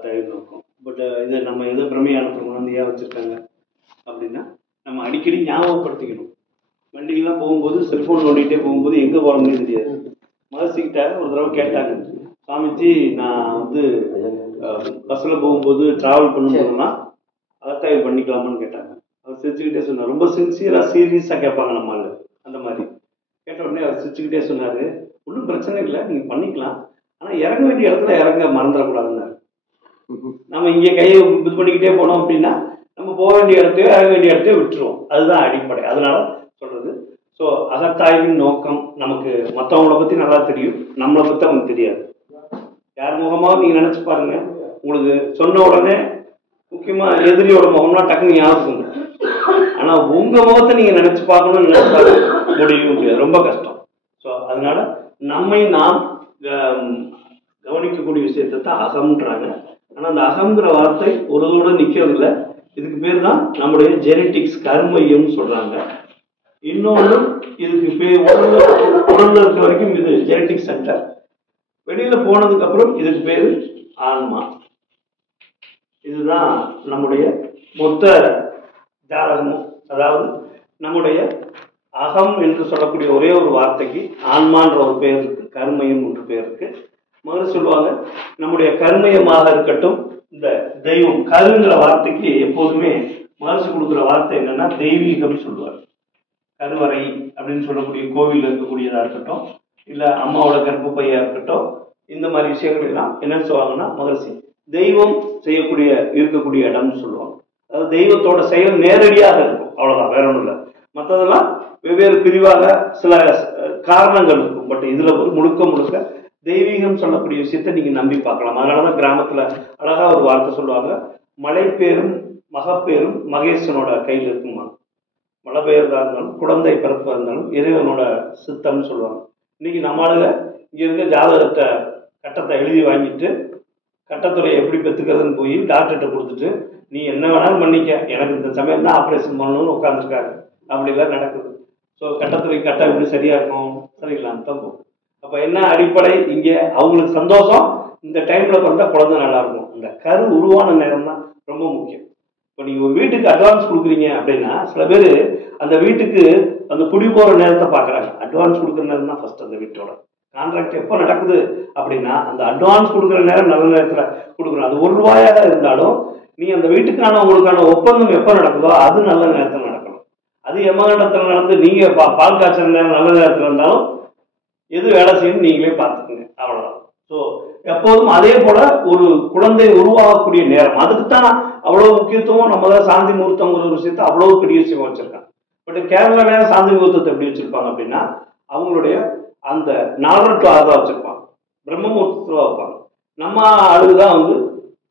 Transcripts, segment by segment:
அகத்தாய்வு நோக்கம். பட் இது நம்ம எதோ பிரமையானத்தை கொண்டு ஏன் வச்சுருக்காங்க அப்படின்னா, நம்ம அடிக்கடி ஞாபகப்படுத்திக்கணும். வண்டிகள்லாம் போகும்போது செல்ஃபோன் நோண்டிகிட்டே போகும்போது எங்கே போகிறோம்னே தெரியாது. மகர்ஷிக்கிட்ட ஒரு தடவை கேட்டாங்க, சுவாமிஜி நான் வந்து பஸ்ஸில் போகும்போது ட்ராவல் பண்ணும்போதுன்னா அகத்தாய்வு பண்ணிக்கலாமான்னு கேட்டாங்க. அவர் சிரிச்சுக்கிட்டே சொன்னார். ரொம்ப சின்சியராக சீரியஸாக கேட்பாங்க நம்மளால. அந்த மாதிரி கேட்ட உடனே அவர் சிரிச்சுக்கிட்டே சொன்னார், ஒன்றும் பிரச்சனை இல்லை, நீங்கள் பண்ணிக்கலாம், ஆனால் இறங்க வேண்டிய இடத்துல இறங்க மறந்துடக்கூடாதுன்னாரு. நம்ம இங்கே கையை இது பண்ணிக்கிட்டே போனோம் அப்படின்னா நம்ம போக வேண்டிய இடத்தையோ இறங்க வேண்டிய இடத்தையோ விட்டுருவோம். அதுதான் அடிப்படை. அதனால சொல்றது. ஸோ அகத்தாய்வின் நோக்கம், நமக்கு மற்றவங்கள பற்றி நல்லா தெரியும், நம்மளை பற்றி அவங்களுக்கு தெரியாது. யார் முகமாக நீங்கள் நினச்சி பாருங்க, உங்களுக்கு சொன்ன உடனே முக்கியமாக எதிரியோட முகம்லாம் டக்குன்னு ஞாபகம். ஆனால் உங்கள் முகத்தை நீங்கள் நினச்சி பார்க்கணும்னு நினைச்சாலும் முடியவும் முடியாது, ரொம்ப கஷ்டம். ஸோ அதனால நம்மை நாம் கவனிக்கக்கூடிய விஷயத்தை தான் அகம்ன்றாங்க. ஆனால் அந்த அகங்கிற வார்த்தை ஒரு இதோட நிற்கிறது இல்லை. இதுக்கு பேர் தான் நம்முடைய ஜெனட்டிக்ஸ், கர்மையம்னு சொல்றாங்க. இன்னொன்று இதுக்கு பேர் உடல்ல இருக்க வரைக்கும் இது ஜெனட்டிக் சென்டர். வெளியில போனதுக்கு அப்புறம் இதுக்கு பேர் ஆன்மா. இதுதான் நம்முடைய மொத்த ஜாதகமும். அதாவது நம்முடைய அகம் என்று சொல்லக்கூடிய ஒரே ஒரு வார்த்தைக்கு ஆன்மான்ற ஒரு பெயர் இருக்கு, கர்மயம் என்று பெயர் இருக்கு. முதல்ல சொல்லுவாங்க, நம்முடைய கர்மயமாக இருக்கட்டும், இந்த தெய்வம் கருங்கிற வார்த்தைக்கு எப்போதுமே மகர்ஷி கொடுக்குற வார்த்தை என்னன்னா தெய்வீகம் சொல்லுவார். கருவறை அப்படின்னு சொல்லக்கூடிய கோவில் இருக்கக்கூடியதா இருக்கட்டும், இல்லை அம்மாவோட கர்ப்ப பையா இருக்கட்டும், இந்த மாதிரி விஷயங்கள் எல்லாம் என்ன சொல்லுவாங்கன்னா மகர்ஷி தெய்வம் செய்யக்கூடிய இருக்கக்கூடிய இடம்னு சொல்லுவாங்க. அதாவது தெய்வத்தோட செயல் நேரடியாக இருக்கும், அவ்வளவுதான், வேற ஒன்றும் இல்லை. மற்றதெல்லாம் வெவ்வேறு பிரிவாக சில காரணங்கள் இருக்கும். பட் இதுல ஒரு முழுக்க முழுக்க தெய்வீகம் சொல்லக்கூடிய விஷயத்தை நீங்க நம்பி பார்க்கலாம். அதனாலதான் கிராமத்துல அழகா ஒரு வார்த்தை சொல்லுவாங்க, மழை பேரும் மகப்பேரும் மகேசனோட கையில் இருக்குமா. மழை பெயர்தா இருந்தாலும் குழந்தை பிறப்பா இருந்தாலும் இறைவனோட சித்தம்னு சொல்லுவாங்க. இன்னைக்கு நம்மளால இங்க இருக்க ஜாதகத்தை கட்டத்தை எழுதி வாங்கிட்டு கட்டத்துறையை எப்படி பெற்றுக்கிறதுன்னு போய் டாக்டர்கிட்ட கொடுத்துட்டு நீ என்ன வேணாலும் பண்ணிக்க, எனக்கு இந்த சமயம் தான் ஆப்ரேஷன் பண்ணணும்னு உட்காந்துருக்காங்க. அப்படிலாம் நடக்குது. ஸோ கட்டத்துறை கட்டம் எப்படி சரியா இருக்கும், சரியில்லாம தான் போகும். அப்போ என்ன அடிப்படை, இங்கே அவங்களுக்கு சந்தோஷம், இந்த டைம்ல பிறந்தா குழந்தை நல்லா இருக்கும். இந்த கரு உருவான நேரம் தான் ரொம்ப முக்கியம். இப்போ நீங்க ஒரு வீட்டுக்கு அட்வான்ஸ் கொடுக்குறீங்க அப்படின்னா சில பேர் அந்த வீட்டுக்கு அந்த குடி போகிற நேரத்தை பார்க்குறாங்க. அட்வான்ஸ் கொடுக்குற நேரம் தான் ஃபர்ஸ்ட். அந்த வீட்டோட கான்ட்ராக்ட் எப்போ நடக்குது அப்படின்னா அந்த அட்வான்ஸ் கொடுக்குற நேரம் நல்ல நேரத்தில் கொடுக்குறோம். அது ₹1 இருந்தாலும் நீ அந்த வீட்டுக்கான உங்களுக்கான ஒப்பந்தம் எப்போ நடக்குதோ அது நல்ல நேரத்தில் நடக்கணும். அது எமகண்டத்தில் நடந்து நீங்க பால் காய்ச்சல் நேரம் நல்ல நேரத்தில் இருந்தாலும் எது வேலை செய்யணும் நீங்களே பார்த்துக்குங்க, அவ்வளவுதான். ஸோ எப்போதும் அதே போல ஒரு குழந்தை உருவாகக்கூடிய நேரம், அதுக்கு தான் அவ்வளவு முக்கியத்துவம். நம்ம தான் சாந்தி முகூர்த்தங்கிற ஒரு விஷயத்தை அவ்வளவு பெரிய விஷயமா வச்சிருக்காங்க. பட் கேரளால சாந்தி முகூர்த்தத்தை எப்படி வச்சிருப்பாங்க அப்படின்னா அவங்களுடைய அந்த 4 to 6 வச்சிருப்பாங்க, பிரம்ம முகூர்த்தத்தில் வைப்பாங்க. நம்ம ஆளுதான் வந்து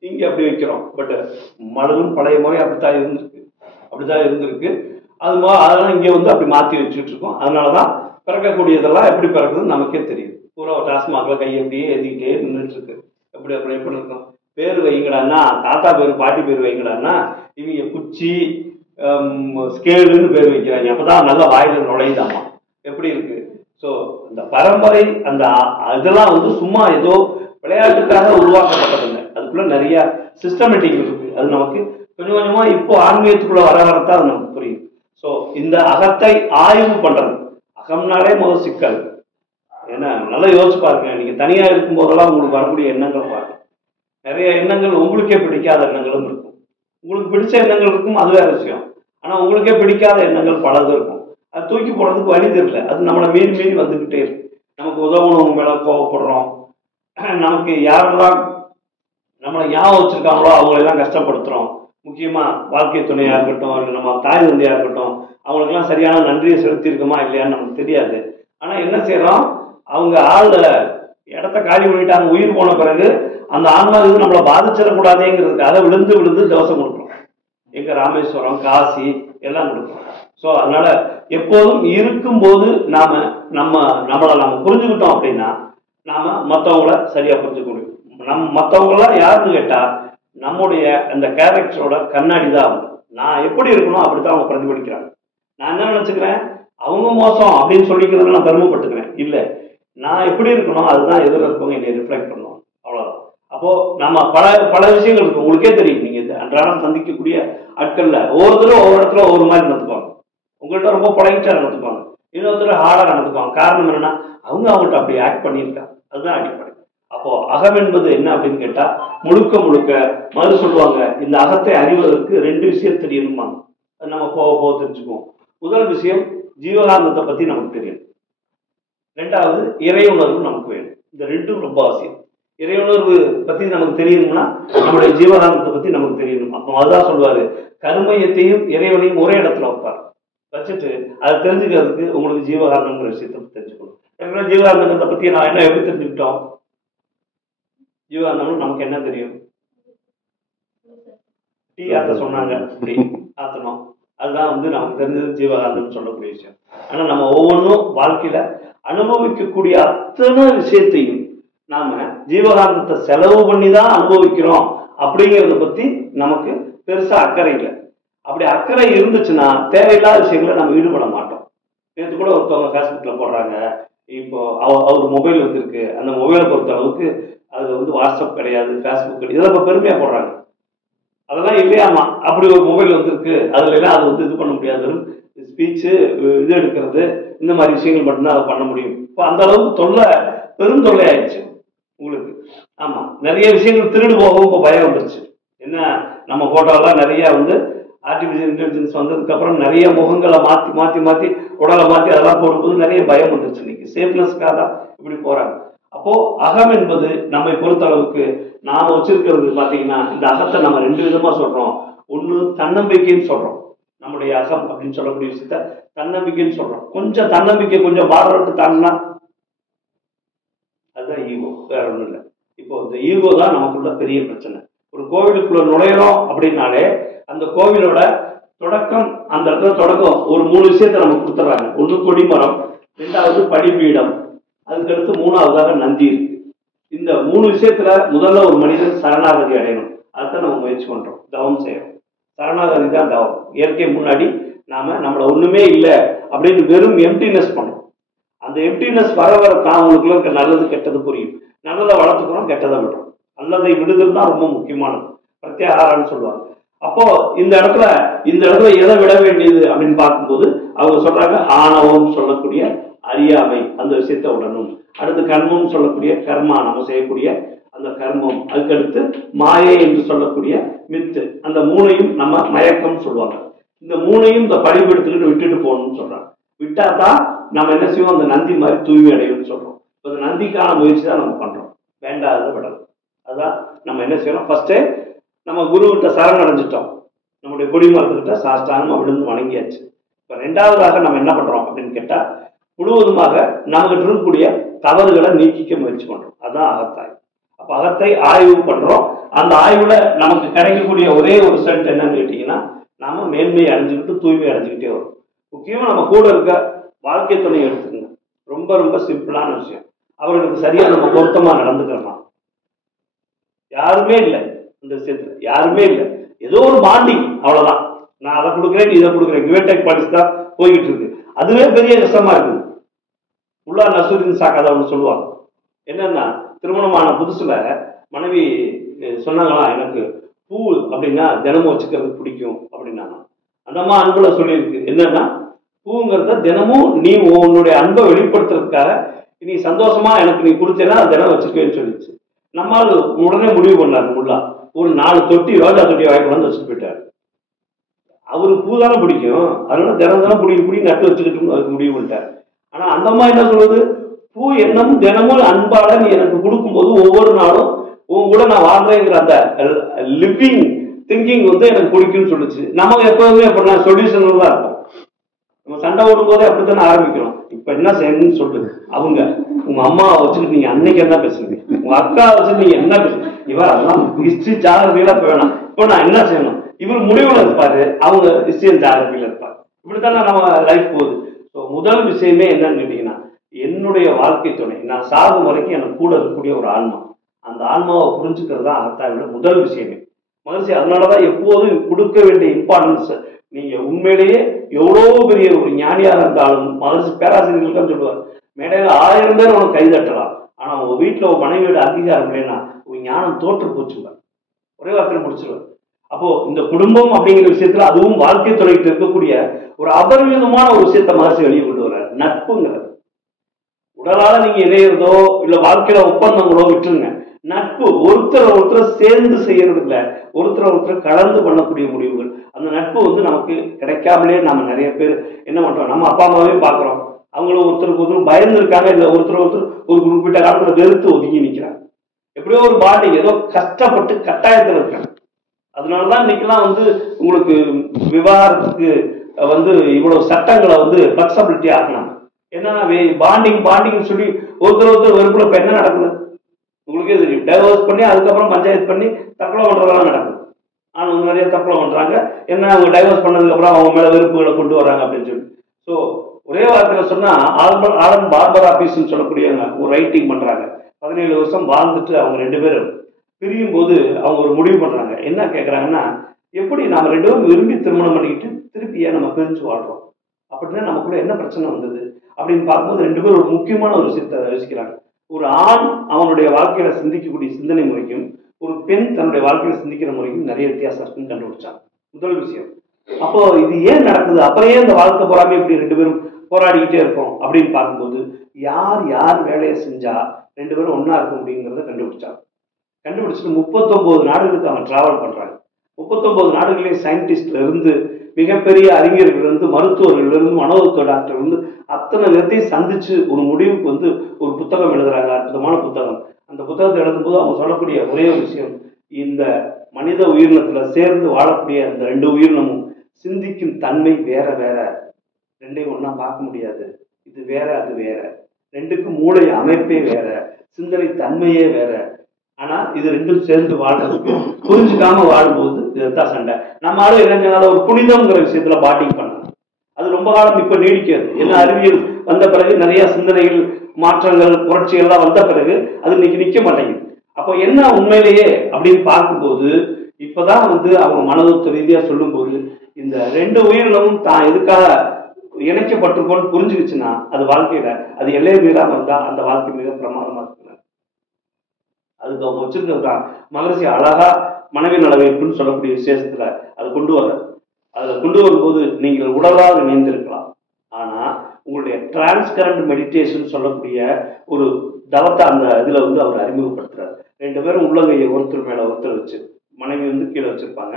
இங்க அப்படி வைக்கிறோம். பட் மடலும் பழைய முறை அப்படித்தான் இருந்திருக்கு. அதெல்லாம் இங்க வந்து அப்படி மாத்தி வச்சுட்டு இருக்கோம். அதனாலதான் பிறக்கக்கூடியதெல்லாம் எப்படி பிறக்குதுன்னு நமக்கே தெரியுது. பூரா டாஸ்மாக்ல கை எப்படியே ஏற்றிக்கிட்டே நின்றுட்டு இருக்கு. எப்படி இருக்கும். பேர் வைங்கடான்னா தாத்தா பேர் பாட்டி பேர் வைங்கடான்னா இவங்க குச்சி ஸ்கேலுன்னு பேர் வைக்கிறாங்க. அப்பதான் நல்ல வாயில நுழையுதாமா. எப்படி இருக்கு. ஸோ இந்த பரம்பரை அந்த இதெல்லாம் வந்து சும்மா ஏதோ விளையாட்டுக்காக உருவாக்கப்பட்டதில்லை. அதுக்குள்ள நிறைய சிஸ்டமேட்டிக் இருக்கு. அது நமக்கு கொஞ்சம் கொஞ்சமா இப்போ ஆன்மீகத்துக்குள்ள வரத்தான் அது நமக்கு புரியும். ஸோ இந்த அகத்தை ஆய்வு பண்றது, அகம்னாலே முதல் சிக்கல். ஏன்னா நல்லா யோசிச்சு பாருங்க, நீங்க தனியா இருக்கும் போதெல்லாம் உங்களுக்கு வரக்கூடிய எண்ணங்கள் பாருங்க. நிறைய எண்ணங்கள் உங்களுக்கே பிடிக்காத எண்ணங்களும் இருக்கும். உங்களுக்கு பிடிச்ச எண்ணங்கள் இருக்கும், அது வேற விஷயம். ஆனா உங்களுக்கே பிடிக்காத எண்ணங்கள் பலது இருக்கும். அது தூக்கி போடுறதுக்கு வழி தெரியல. அது நம்மளை மீறி வந்துகிட்டே இருக்கு. நமக்கு உதவணும் மேல கோவப்படுறோம். நமக்கு யாரெல்லாம் நம்மளை ஞாபகம் வச்சிருக்காங்களோ அவங்களெல்லாம் கஷ்டப்படுத்துறோம். முக்கியமா வாழ்க்கை துணையா இருக்கட்டும், நம்ம தாய் தந்தையா இருக்கட்டும், அவங்களுக்கெல்லாம் சரியான நன்றியை செலுத்தியிருக்கோமா இல்லையான்னு நமக்கு தெரியாது. ஆனா என்ன செய்யறோம், அவங்க இடத்த காலி பண்ணிட்டாங்க, உயிர் போன பிறகு அந்த ஆன்மா இது நம்மளை பாதிச்சிடக்கூடாதேங்கிறதுக்காக விழுந்து தோசம் கொடுக்குறோம். எங்க ராமேஸ்வரம், காசி எல்லாம் கொடுக்குறோம். ஸோ அதனால எப்போதும் இருக்கும்போது நம்மளை புரிஞ்சுக்கிட்டோம் அப்படின்னா நாம மற்றவங்கள சரியா புரிஞ்சுக்க முடியும். மற்றவங்களாம் யாருன்னு கேட்டா நம்முடைய அந்த கேரக்டரோட கண்ணாடி தான். நான் எப்படி இருக்கணும் அப்படித்தான் அவங்க பிரதிபலிக்கிறாங்க. நான் என்ன நினைச்சுக்கிறேன், அவங்க மோசம் அப்படின்னு சொல்லிக்கிறது நான் பெருமைப்பட்டுக்கிறேன். இல்லை, நான் எப்படி இருக்கணும் அதுதான் எதிர இருக்கவங்க என்னை ரிஃப்ளெக்ட் பண்ணுவோம், அவ்வளவுதான். அப்போ நம்ம பல பல விஷயங்கள் இருக்கு, உங்களுக்கே தெரியும். நீங்க அன்றாடம் சந்திக்கக்கூடிய ஆட்கள்ல ஒவ்வொருத்தரும் ஒவ்வொரு இடத்துல ஒவ்வொரு மாதிரி நடத்துக்குவாங்க. உங்கள்கிட்ட ரொம்ப பொலைட்டா நடந்துக்குவாங்க, இன்னொருத்தர் ஹார்டா நடந்துக்குவாங்க. காரணம் என்னன்னா அவங்க அவங்கள்ட்ட அப்படி ஆக்ட் பண்ணியிருக்காங்க. அதுதான் அடிப்படை. அப்போ அகம் என்பது என்ன அப்படின்னு கேட்டா, முழுக்க முழுக்க மறு சொல்லுவாங்க, இந்த அகத்தை அறிவதற்கு 2 விஷயம் தெரியணுமா. அது நம்ம போக போக தெரிஞ்சுக்குவோம். முதல் விஷயம் ஜீவகாந்தத்தை பத்தி நமக்கு தெரியும். 2வது இறை உணர்வு நமக்கு வேணும். இந்த 2ம் ரொம்ப அவசியம். இறை உணர்வு பத்தி நமக்கு தெரியணும்னா நம்முடைய ஜீவகாந்தத்தை பத்தி நமக்கு தெரியணும். அப்போ அதுதான் சொல்லுவாரு, கருமையத்தையும் இறைவனையும் ஒரே இடத்துல வைப்பார். வச்சுட்டு அதை தெரிஞ்சுக்கிறதுக்கு உங்களுக்கு ஜீவகாந்தங்கிற விஷயத்தை தெரிஞ்சுக்கணும். ஜீவகாந்தத்தை பத்தி நான் என்ன எப்படி தெரிஞ்சுக்கிட்டோம்? ஜீவகாந்தம்னு நமக்கு என்ன தெரியும்? டீ ஆத்த சொன்னாங்க, அப்படி ஆத்தணும். அதுதான் நமக்கு தெரிஞ்சது ஜீவகாந்தம் சொல்லக்கூடிய விஷயம். ஆனா நம்ம ஒவ்வொன்றும் வாழ்க்கையில அனுபவிக்கக்கூடிய அத்தனை விஷயத்தையும் நாம ஜீவகாந்தத்தை செலவு பண்ணி தான் அனுபவிக்கிறோம் அப்படிங்கிறத பத்தி நமக்கு பெருசா அக்கறை இல்லை. அப்படி அக்கறை இருந்துச்சுன்னா தேவையில்லாத விஷயங்களை நம்ம ஈடுபட மாட்டோம். நேற்று கூட ஒருத்தவங்க ஃபேஸ்புக்ல போடுறாங்க, இப்போ அவர் மொபைல் வந்திருக்கு, அந்த மொபைலை பொறுத்த அளவுக்கு அதுல வாட்ஸ்அப் கிடையாது, ஃபேஸ்புக் கிடையாது, இதெல்லாம் பெருமையா போடுறாங்க. அதெல்லாம் இல்லையாமா, அப்படி ஒரு மொபைல் வந்திருக்கு, அதுல எல்லாம் அது இது பண்ண முடியாது, ஸ்பீச்சு இது எடுக்கிறது இந்த மாதிரி விஷயங்கள் மட்டும்தான் அதை பண்ண முடியும். இப்போ அந்த அளவுக்கு பெரும் தொல்லை ஆயிடுச்சு உங்களுக்கு. ஆமா, நிறைய விஷயங்கள் திருடு போகவும் இப்போ பயம் வந்துருச்சு. என்ன, நம்ம போட்டோலாம் நிறைய ஆர்டிபிஷியல் இன்டெலிஜென்ஸ் வந்ததுக்கு அப்புறம் நிறைய முகங்களை மாத்தி மாத்தி மாத்தி உடலை மாத்தி அதெல்லாம் போடும்போது நிறைய பயம் வந்துருச்சு. இன்னைக்கு சேஃப்னஸ்க்காக தான் இப்படி போறாங்க. அப்போ அகம் என்பது நம்மை பொறுத்த அளவுக்கு நாம வச்சிருக்கிறது பாத்தீங்கன்னா, இந்த அகத்தை நம்ம 2 விதமா சொல்றோம். ஒண்ணு தன்னம்பிக்கைன்னு சொல்றோம். நம்முடைய அகம் அப்படின்னு சொல்லக்கூடிய விஷயத்த தன்னம்பிக்கைன்னு சொல்றோம். கொஞ்சம் தன்னம்பிக்கை கொஞ்சம் பாரட்டு தாண்டினா அதுதான் ஈகோ, வேற ஒண்ணும் இல்லை. இப்போ இந்த ஈகோ தான் நமக்குள்ள பெரிய பிரச்சனை. ஒரு கோவிலுக்குள்ள நுழையிறோம் அப்படின்னாலே அந்த கோவிலோட தொடக்கம், அந்த இடத்துல தொடக்கம் ஒரு 3 விஷயத்த நமக்கு கொடுத்துறாங்க. ஒன்று கொடிமரம், 2வது படிப்பீடம், அதுக்கடுத்து 3வதாக நந்தி இருக்கு. இந்த 3 விஷயத்துல முதல்ல ஒரு மனிதன் சரணாகதி அடையணும். அதுதான் நம்ம முயற்சி பண்றோம், தவம் செய்யறோம். சரணாகதி தான் தவம். இயற்கை முன்னாடி நாம நம்மள ஒண்ணுமே இல்லை அப்படின்னு வெறும் எம்டினஸ் பண்றோம். அந்த எம்டினஸ் வர வர தான் உங்களுக்குள்ள இருக்க நல்லது கெட்டது புரியும். நல்லதை வளர்த்துக்கிறோம், கெட்டதை விடுறோம். நல்லதை விடுதல் தான் ரொம்ப முக்கியமானது, பிரத்யாகாரம்னு சொல்லுவாங்க. அப்போ இந்த இடத்துல எதை விட வேண்டியது அப்படின்னு பார்க்கும்போது அவங்க சொல்றாங்க, ஆணவம் சொல்லக்கூடிய அறியாமை, அந்த விஷயத்தை விடணும். அடுத்து கர்மம் சொல்லக்கூடிய கர்மா, நம்ம செய்யக்கூடிய அந்த கர்மம். அதுக்கடுத்து மாயை என்று சொல்லக்கூடிய மித்து, அந்த 3ஐயும் நம்ம மயக்கம் சொல்லுவாங்க. இந்த 3ஐயும் இந்த படிப்பெடுத்துக்கிட்டு விட்டுட்டு போகணும்னு சொல்றாங்க. விட்டாதான் நம்ம என்ன செய்வோம், அந்த நந்தி மாதிரி தூய்மை அடையும்னு சொல்றோம். இந்த நந்திக்கான முயற்சி தான் நம்ம பண்றோம், வேண்டாத விடணும். அதான் நம்ம என்ன செய்யறோம், ஃபர்ஸ்டே நம்ம குருகிட்ட சரண் அடைஞ்சிட்டோம், நம்முடைய கொடிமரத்துக்கிட்ட சாஷ்டாங்கமா விழுந்து வணங்கியாச்சு. இப்போ 2வதாக நம்ம என்ன பண்றோம் அப்படின்னு கேட்டா, முழுவதுமாக நம்மகிட்ட இருக்கக்கூடிய தவறுகளை நீக்கிக்க முயற்சி பண்றோம். அதுதான் அகத்தாய்வு. அப்ப அகத்தை ஆய்வு பண்றோம். அந்த ஆய்வுல நமக்கு கிடைக்கக்கூடிய ஒரே ஒரு ரிசல்ட் என்னன்னு கேட்டீங்கன்னா, நாம மேன்மையை அடைஞ்சுக்கிட்டு தூய்மை அடைஞ்சுக்கிட்டே வரும். முக்கியமா நம்ம கூட இருக்க வாழ்க்கை துணை எடுத்துக்கங்க, ரொம்ப ரொம்ப சிம்பிளான விஷயம். அவர்களுக்கு சரியா நம்ம பொருத்தமா நடந்துக்கிறோமா? யாருமே இல்லை இந்த விஷயத்துல, யாருமே இல்லை. ஏதோ ஒரு பாண்டிங், அவ்வளவுதான். நான் அதை கொடுக்குறேன், நீ இதை கொடுக்குறேன், கிவேடேக் பாலிசி தான் போய்கிட்டு இருக்கு. அதுவே பெரிய கஷ்டமா இருக்குது. உல்லா நசூரின் சாக் அதை ஒன்று சொல்லுவாங்க. என்னன்னா, திருமணமான புதுசுல மனைவி சொன்னாங்களா, எனக்கு பூ அப்படின்னா தினமும் வச்சுக்கிறதுக்கு பிடிக்கும் அப்படின்னாங்க. அந்த அம்மா அன்புல சொல்லியிருக்கு என்னன்னா, பூங்கிறத தினமும் நீ உன்னுடைய அன்பை வெளிப்படுத்துறதுக்காக நீ சந்தோஷமா எனக்கு நீ கொடுத்தேன்னா தினம் வச்சுக்கவேன்னு சொல்லிடுச்சு. நம்மால் உடனே முடிவு பண்ணாரு முல்லா, ஒரு 4 தொட்டி ரோஜா தொட்டி வாங்கிட்டு வந்து வச்சுட்டு போயிட்டாரு. அவருக்கு பூ தானே பிடிக்கும், அதனால தினம் பிடி நட்டு வச்சுக்கிட்டு அதுக்கு முடிவு பண்ணிட்டாரு. ஆனா அந்த அம்மா என்ன சொல்லுது, பூ எண்ணமும் தினமும் அன்பால நீ எனக்கு கொடுக்கும்போது ஒவ்வொரு நாளும் உன் கூட நான் வாழ்றேங்கிற அந்த லிவிங் திங்கிங் எனக்கு பிடிக்கும்னு சொல்லிச்சு. நம்ம எப்போதுமே அப்படின்னா சொல்யூஷன் தான் இருக்கும். நம்ம சண்டை ஓடும் போதே அப்படித்தானே ஆரம்பிக்கிறோம். இப்ப என்ன செய்யணும்னு சொல்லு. அவங்க உங்க அம்மாவை வச்சுட்டு நீங்க அன்னைக்கு என்ன பேசுறீங்க, உங்க அக்காவை வச்சுட்டு நீங்க என்ன பேசுறீங்க, இவர் அதெல்லாம் ஹிஸ்டரி ஜாகிரபியில வேணாம், இப்போ நான் என்ன செய்யணும், இவர் முடிவுல இருப்பாரு, அவங்க ஹிஸ்டரியன் ஜாகிரபியில இருப்பாரு. இப்படித்தானே நம்ம லைஃப் போகுது. முதல் விஷயமே என்னன்னு கேட்டீங்கன்னா, என்னுடைய வாழ்க்கை துணை, நான் சாகும் வரைக்கும் எனக்கு கூட இருக்கக்கூடிய ஒரு ஆன்மா, அந்த ஆன்மாவை புரிஞ்சுக்கிறது தான் அகத்தாய்வுல முதல் விஷயமே. மகிழ்ச்சி. அதனாலதான் எப்போதும் கொடுக்க வேண்டிய இம்பார்ட்டன்ஸ், நீங்க உண்மையிலேயே எவ்வளவு பெரிய ஒரு ஞானியாக இருந்தாலும், மகிழ்ச்சி பேராசிரியர்களுக்கு சொல்லுவார், மேடையில 1000 பேர் உனக்கு கைதட்டலாம், ஆனா உங்க வீட்டுல உங்க மனைவியோட அங்கீகாரம் இல்லைன்னா ஞானம் தோற்று போச்சுங்க. ஒரே வார்த்தையில முடிச்சிருவார். அப்போ இந்த குடும்பம் அப்படிங்கிற விஷயத்துல, அதுவும் வாழ்க்கை துணைக்கு இருக்கக்கூடிய ஒரு அபரிமிதமான ஒரு விஷயத்த மகர்ஷி வெளியே கொண்டு வர்றாரு. நட்புங்கிறது உடலால நீங்க இணையறதோ இல்ல வாழ்க்கையில ஒப்பந்தங்களோ விட்டுருங்க. நட்பு ஒருத்தர் சேர்ந்து செய்யறது இல்ல, ஒருத்தர் கலந்து பண்ணக்கூடிய முடிவுகள். அந்த நட்பு நமக்கு கிடைக்காமலே நாம நிறைய பேர் என்ன பண்றோம், நம்ம அப்பா அம்மாவே பாக்குறோம், அவங்களும் ஒருத்தருக்கு ஒருத்தர் பயந்து இருக்காங்க, இல்ல ஒருத்தர் ஒரு குறிப்பிட்ட காலத்துல வெறுத்து ஒதுங்கி நிக்கிறாங்க. எப்படியோ ஒரு பாடி ஏதோ கஷ்டப்பட்டு கட்டாயத்தில் இருக்காங்க. அதனாலதான் இன்னைக்கெல்லாம் உங்களுக்கு விவாகரத்துக்கு இவ்வளவு சட்டங்களை பிளெக்சிபிலிட்டி ஆக்கினாங்க. என்னன்னா பாண்டிங் சொல்லி ஒருத்தர் வெறுப்புல இப்ப என்ன நடக்குது உங்களுக்கே தெரியும். டைவர்ஸ் பண்ணி அதுக்கப்புறம் பஞ்சாயத்து பண்ணி தற்கொலை பண்றதெல்லாம் நடக்குது. ஆனா நிறைய தற்கொலை பண்றாங்க. என்ன, அவங்க டைவர்ஸ் பண்ணதுக்கு அப்புறம் அவங்க மேல வெறுப்புகளை கொண்டு வராங்க அப்படின்னு சொல்லி. ஸோ ஒரே வார்த்தையில சொன்னா, ஆலன் பார்பரா பீஸ்ன்னு சொல்லக்கூடிய ஒரு ரைட்டிங் பண்றாங்க. 17 வருஷம் வாழ்ந்துட்டு அவங்க 2 பேரும் பிரியும் போது அவங்க ஒரு முடிவு பண்றாங்க. என்ன கேட்கறாங்கன்னா, எப்படி நாம 2 பேரும் விரும்பி திருமணம் பண்ணிக்கிட்டு திருப்பி ஏன் நம்ம பிரிஞ்சு வாழ்றோம், அப்படின்னா நமக்குள்ள என்ன பிரச்சனை வந்தது அப்படின்னு பார்க்கும்போது 2 பேரும் ஒரு முக்கியமான ஒரு விஷயத்தை யோசிக்கிறாங்க. ஒரு ஆண் அவனுடைய வாழ்க்கையில சிந்திக்கக்கூடிய சிந்தனை முறைக்கும் ஒரு பெண் தன்னுடைய வாழ்க்கையில சிந்திக்கிற முறைக்கும் நிறைய வித்தியாசம் இருக்குன்னு கண்டுபிடிச்சாங்க. முதல் விஷயம். அப்போ இது ஏன் நடக்குது, அப்புறம் ஏன் இந்த வாழ்க்கை போறாம இப்படி 2 பேரும் போராடிக்கிட்டே இருக்கோம் அப்படின்னு பார்க்கும்போது, யார் வேலையை செஞ்சா 2 பேரும் ஒன்னா இருக்க முடியுங்கிறத கண்டுபிடிச்சாங்க. கண்டுபிடிச்சிட்டு 39 நாடுகளுக்கு அவங்க டிராவல் பண்றாங்க. 39 நாடுகளையும் சயின்டிஸ்ட்ல இருந்து, மிகப்பெரிய அறிஞர்கள் இருந்து, மருத்துவர்கள் இருந்து, மனோதத்துவ டாக்டர் இருந்து, அத்தனை பேர்த்தையும் சந்திச்சு ஒரு முடிவுக்கு ஒரு புத்தகம் எழுதுறாங்க. அற்புதமான புத்தகம். அந்த புத்தகத்தை எழுதும்போது அவங்க சொல்லக்கூடிய ஒரே ஒரு விஷயம், இந்த மனித உயிரினத்துல சேர்ந்து வாழக்கூடிய அந்த 2 உயிரினமும் சிந்திக்கும் தன்மை வேற வேற, 2ஐயும் ஒன்னா பார்க்க முடியாது. இது வேற அது வேற, 2க்கும் மூளை அமைப்பே வேற, சிந்தனை தன்மையே வேற. ஆனா இது 2ம் சேர்ந்து வாழ்றதுக்கு புரிஞ்சுக்காம வாழும்போது இதுதான் சண்டை. நம்ம ஆளு என்ன ஒரு புனிதம்ங்கிற விஷயத்துல பாட்டிங் பண்ணலாம். அது ரொம்ப காலம் இப்ப நீடிக்காது. ஏன்னா அறிவியல் வந்த பிறகு நிறைய சிந்தனைகள், மாற்றங்கள், புரட்சிகள்லாம் வந்த பிறகு அது இன்னைக்கு நிக்க மாட்டேங்குது. அப்போ என்ன உண்மையிலேயே அப்படின்னு பார்க்கும்போது, இப்பதான் அவங்க மனதத்துவ ரீதியா சொல்லும் போது, இந்த 2 உயிரினமும் தான் எதுக்காக இணைக்கப்பட்டிருக்கோன்னு புரிஞ்சுக்கிச்சுன்னா, அது வாழ்க்கையில அது எல்லையை மீறாம இருந்தா அந்த வாழ்க்கை மிக பிரமாதமா இருக்கு. அதுக்கு அவங்க வச்சிருக்கிறது தான் மகரிஷி அழகா மனைவி நலவேற்புன்னு சொல்லக்கூடிய விசேஷத்துல அதை கொண்டு வர்ற. அதுல கொண்டு வரும்போது நீங்கள் உடலாக இணைந்திருக்கலாம், ஆனா உங்களுடைய டிரான்ஸ்கரண்ட் மெடிடேஷன் சொல்லக்கூடிய ஒரு தவத்தை அந்த இதுல அவர் அறிமுகப்படுத்துறாரு. 2 பேரும் உள்ளங்கையை ஒருத்தர் மேல ஒருத்தர் வச்சு, மனைவி கீழே வச்சிருப்பாங்க,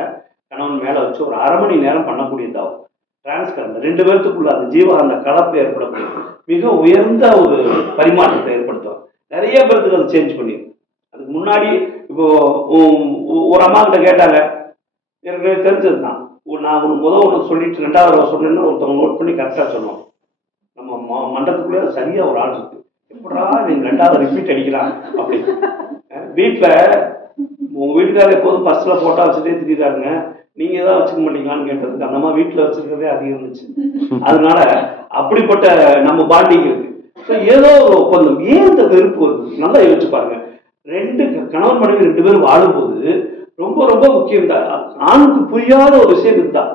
கணவன் மேல வச்சு ஒரு அரை மணி நேரம் பண்ணக்கூடிய தவம். டிரான்ஸ்கரண்ட் 2 பேர்த்துக்குள்ள அந்த ஜீவகாந்த கலப்பு ஏற்படக்கூடிய மிக உயர்ந்த ஒரு பரிமாற்றத்தை ஏற்படுத்தும். நிறைய பேருக்கு அதை சேஞ்ச் பண்ணிடும். அதுக்கு முன்னாடி இப்போ ஒரு அம்மா கிட்ட கேட்டாங்க, எனக்கு தெரிஞ்சதுதான், நான் ஒன்று சொல்லிட்டு 2வது சொன்னேன்னு ஒருத்தவங்க நோட் பண்ணி கரெக்டாக சொன்னோம். நம்ம மண்டத்துக்குள்ளே அது சரியா ஒரு ஆள் இருக்கு, எப்படா நீங்க 2வது ரிப்பீட் அடிக்கிறான் அப்படி. வீட்டில் உங்க வீட்டுக்காரர் எப்போதும் பஸ்ல போட்டோ வச்சுட்டே திரிறாருங்க, நீங்க ஏதாவது வச்சுக்க மாட்டீங்களான்னு கேட்டதுக்கு அந்த அம்மா வீட்டில் வச்சிருக்கிறதே அதிகம் இருந்துச்சு. அதனால அப்படிப்பட்ட நம்ம பாண்டிங் இருக்கு. ஏதோ ஒரு ஒப்பந்தம். ஏன் இந்த வெறுப்பு வருது நல்லா யோசிச்சு பாருங்க. 2 கணவன் மனைவி 2 பேரும் வாழும்போது ரொம்ப ரொம்ப முக்கியம் தான். ஆணுக்கு புரியாத ஒரு விஷயம் இதுதான்.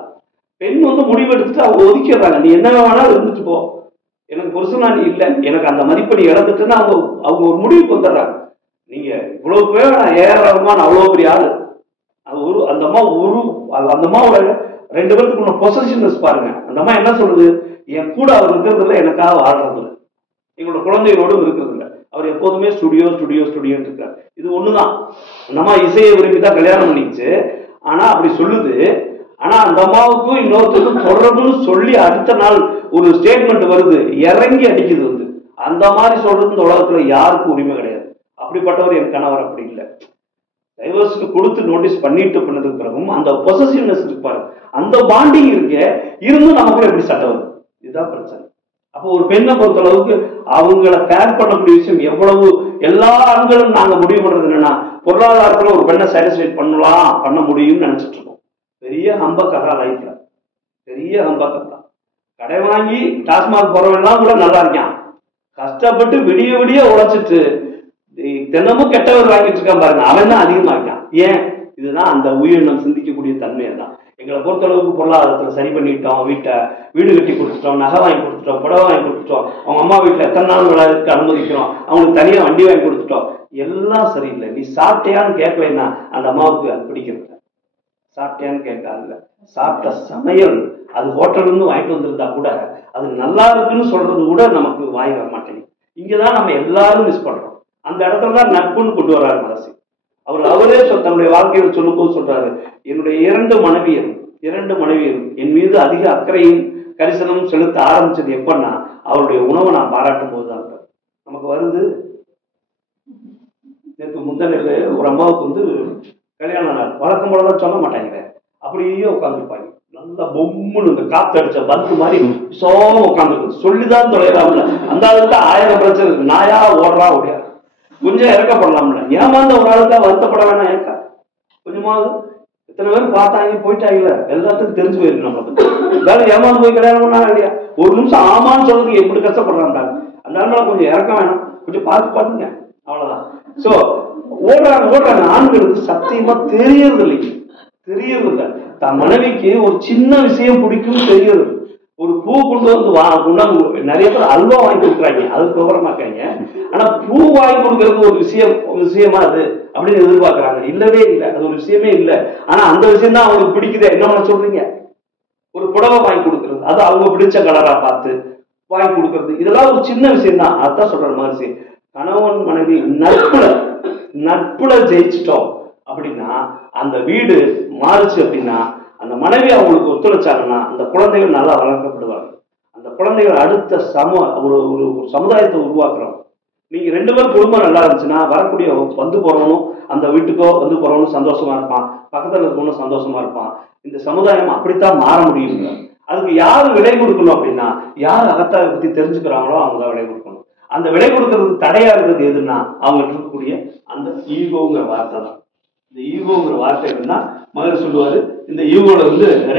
பெண் முடிவெடுத்துட்டு அவங்க ஒதுக்கிடுறாங்க, நீ என்ன வேணாலும் இருந்துட்டு போ, எனக்கு புருஷனா நீ இல்லை, எனக்கு அந்த மதிப்பை நீ இழந்துட்டுன்னு அவங்க ஒரு முடிவுக்கு வந்துடுறாங்க. நீங்க இவ்வளவு பேர் ஏஆர் ரஹ்மான் அவ்வளவு பெரிய ஆளு, அது அந்த அம்மாவோட 2 பேருக்குள்ள பொசசிவ்னஸ் பாருங்க. அந்த அம்மா என்ன சொல்லுது, என் கூட அவர் இருக்கிறது இல்லை, எனக்காக வாழ்றது இல்லை, எங்களோட குழந்தைகளோடும் இருக்கிறது இல்லை, அவர் எப்போதுமே ஸ்டுடியோன்னு இருக்காரு. இது ஒண்ணுதான். அந்த அம்மா இசையை விரும்பி தான் கல்யாணம் பண்ணிச்சு. ஆனா அப்படி சொல்லுது. ஆனா அந்த அம்மாவுக்கும் இன்னொருத்தருக்கும் தொடர்புன்னு சொல்லி அடுத்த நாள் ஒரு ஸ்டேட்மெண்ட் வருது, இறங்கி அடிக்குது. அந்த மாதிரி சொல்றது இந்த உலகத்துல யாருக்கும் உரிமை கிடையாது. அப்படிப்பட்டவர் என் கணவர் அப்படி இல்லை. டைவர்ஸ்க்கு கொடுத்து நோட்டீஸ் பண்ணிட்டு பண்ணதுக்கு பிறகும் அந்த பொசசிவ்னஸ் இருப்பாரு, அந்த பாண்டிங் இருக்க இருந்தும் நமக்குள்ள எப்படி சட்டம் வருது, இதுதான் பிரச்சனை. அப்போ ஒரு பெண்ணை பொறுத்த அளவுக்கு அவங்களை கேர் பண்ணக்கூடிய விஷயம் எவ்வளவு. எல்லா ஆண்களும் நாங்க முடிவு பண்றது என்னன்னா, பொருளாதாரத்துல ஒரு பெண்ணை சாட்டிஸ்ஃபைட் பண்ண முடியும்னு நினைச்சிட்டு இருக்கோம். பெரிய ஹம்பக்கதா லைஃப்ல, பெரிய ஹம்பக்கதா. கடை வாங்கி டாஸ்மாக் போறவெல்லாம் கூட நல்லா இருக்கான், கஷ்டப்பட்டு விடிய உழைச்சிட்டு தினமும் கெட்டவர் வாங்கிட்டு இருக்கான் பாருங்க, அவன் தான் அதிகமா இருக்கான். ஏன்? இதுதான் அந்த உயிரினம் சிந்திக்கக்கூடிய தன்மையை தான். எங்களை பொறுத்தளவுக்கு பொருளாதாரத்துல சரி பண்ணிட்டோம், வீடு கட்டி கொடுத்துட்டோம், நகை வாங்கி கொடுத்துட்டோம், புடவை வாங்கி கொடுத்துட்டோம், அவங்க அம்மா வீட்டுல எத்தனை நாள் விளையாடுறதுக்கு அனுமதிக்கிறோம், அவங்களுக்கு தனியா வண்டி வாங்கி கொடுத்துட்டோம், எல்லாம் சரியில்லை. நீ சாப்பிட்டியான்னு கேட்கலைன்னா அந்த அம்மாவுக்கு அது பிடிக்கிறது. சாப்பிட்டியான்னு கேட்காதுல்ல, சாப்பிட்ட சமையல் அது ஹோட்டல்ல இருந்து வாங்கிட்டு வந்திருந்தா கூட அது நல்லா இருக்குன்னு சொல்றது கூட நமக்கு வாய் வர மாட்டேங்குது. இங்கதான் நம்ம எல்லாரும் மிஸ் பண்றோம். அந்த இடத்துல தான் நட்புன்னு கொண்டு வர்றாரு மகர்ஷி. அவரே தன்னுடைய வாழ்க்கையில் சொல்லும் போது சொல்றாரு, என்னுடைய இரண்டு மனைவியரும் என் மீது அதிக அக்கறையும் கரிசனமும் செலுத்த ஆரம்பிச்சது எப்பன்னா அவருடைய உணவை நான் பாராட்டும் போதுதான். நமக்கு வருது. நேற்று முந்தனையில ஒரு அம்மாவுக்கு கல்யாண நாள் வழக்கம் போலதான் சொல்ல மாட்டாங்க, அப்படியே உட்காந்துருப்பாங்க. நல்லா பொம்முன்னு இந்த காத்து அடிச்ச பந்து மாதிரி சோகம் உட்காந்துருக்கு. சொல்லிதான் தொலைறாமல. அந்த ஆளுக்கு 1000 பிரச்சனை இருக்கு. நாயா ஓடுறா ஓடியா, கொஞ்சம் இறக்கப்படலாம்ல. ஏமாந்த ஒரு ஆளுக்கா வருத்தப்பட வேணாம். ஏக்கா கொஞ்சமாவது இத்தனை பேர் பார்த்தாங்க போயிட்டாங்கல்ல, எல்லாத்துக்கும் தெரிஞ்சு போயிருக்கு. நம்மளுக்கு வேலை ஏமாந்து போய் கல்யாணம் பண்ணாங்க இல்லையா, ஒரு நிமிஷம் ஆமான்னு சொல்றதுக்கு எப்படி கஷ்டப்படுறாங்க. அந்த ஆளுநர் கொஞ்சம் இறக்க வேணாம், கொஞ்சம் பார்த்து பாருங்க, அவ்வளவுதான். சோ ஓடுறாங்க. ஆண்களுக்கு சத்தியமா தெரியறது இல்லை. தன் மனைவிக்கு ஒரு சின்ன விஷயம் பிடிக்கும் தெரியுது. ஒரு பூ கொண்டு வந்து நிறைய பேர் அல்வா வாங்கி கொடுக்குறாங்க, அதுக்கு விவரமாக்காங்க. ஆனா பூ வாங்கி கொடுக்கறது ஒரு விஷயமா அது அப்படின்னு எதிர்பார்க்கறாங்க. இல்லவே இல்லை, அது ஒரு விஷயமே இல்லை. ஆனா அந்த விஷயம் தான் அவங்களுக்கு பிடிக்குது. என்ன சொல்றீங்க? ஒரு புடவை வாங்கி கொடுக்கறது, அது அவங்க பிடிச்ச கலரா பார்த்து வாங்கி கொடுக்கறது, இதெல்லாம் ஒரு சின்ன விஷயம் தான். அதான் சொல்ற மாதிரி கணவன் மனைவி நட்புல ஜெயிச்சிட்டோம் அப்படின்னா அந்த வீடு மாறுச்சு. அப்படின்னா அந்த மனைவி அவங்களுக்கு ஒத்துழைச்சாங்கன்னா அந்த குழந்தைகள் நல்லா வளர்க்கப்படுவாங்க. அந்த குழந்தைகள் அடுத்த ஒரு சமுதாயத்தை உருவாக்குறோம். நீங்க 2 பேரும் குடும்பம் நல்லா இருந்துச்சுன்னா வரக்கூடிய வந்து போறவனும் அந்த வீட்டுக்கோ வந்து போறவனும் சந்தோஷமா இருப்பான், பக்கத்துல இருக்கவனும் சந்தோஷமா இருப்பான். இந்த சமுதாயம் அப்படித்தான் மாற முடியும். அதுக்கு யாரு விலை கொடுக்கணும் அப்படின்னா, யார் அகத்தாவை பத்தி தெரிஞ்சுக்கிறாங்களோ அவங்க தான் விலை கொடுக்கணும். அந்த விலை கொடுக்கறதுக்கு தடையா இருக்கிறது எதுன்னா அவங்க இருக்கக்கூடிய அந்த ஈகோங்கிற வார்த்தை தான். இந்த ஈகோங்கிற வார்த்தை என்னன்னா மகர் சொல்லுவாரு, இந்த ஈகோல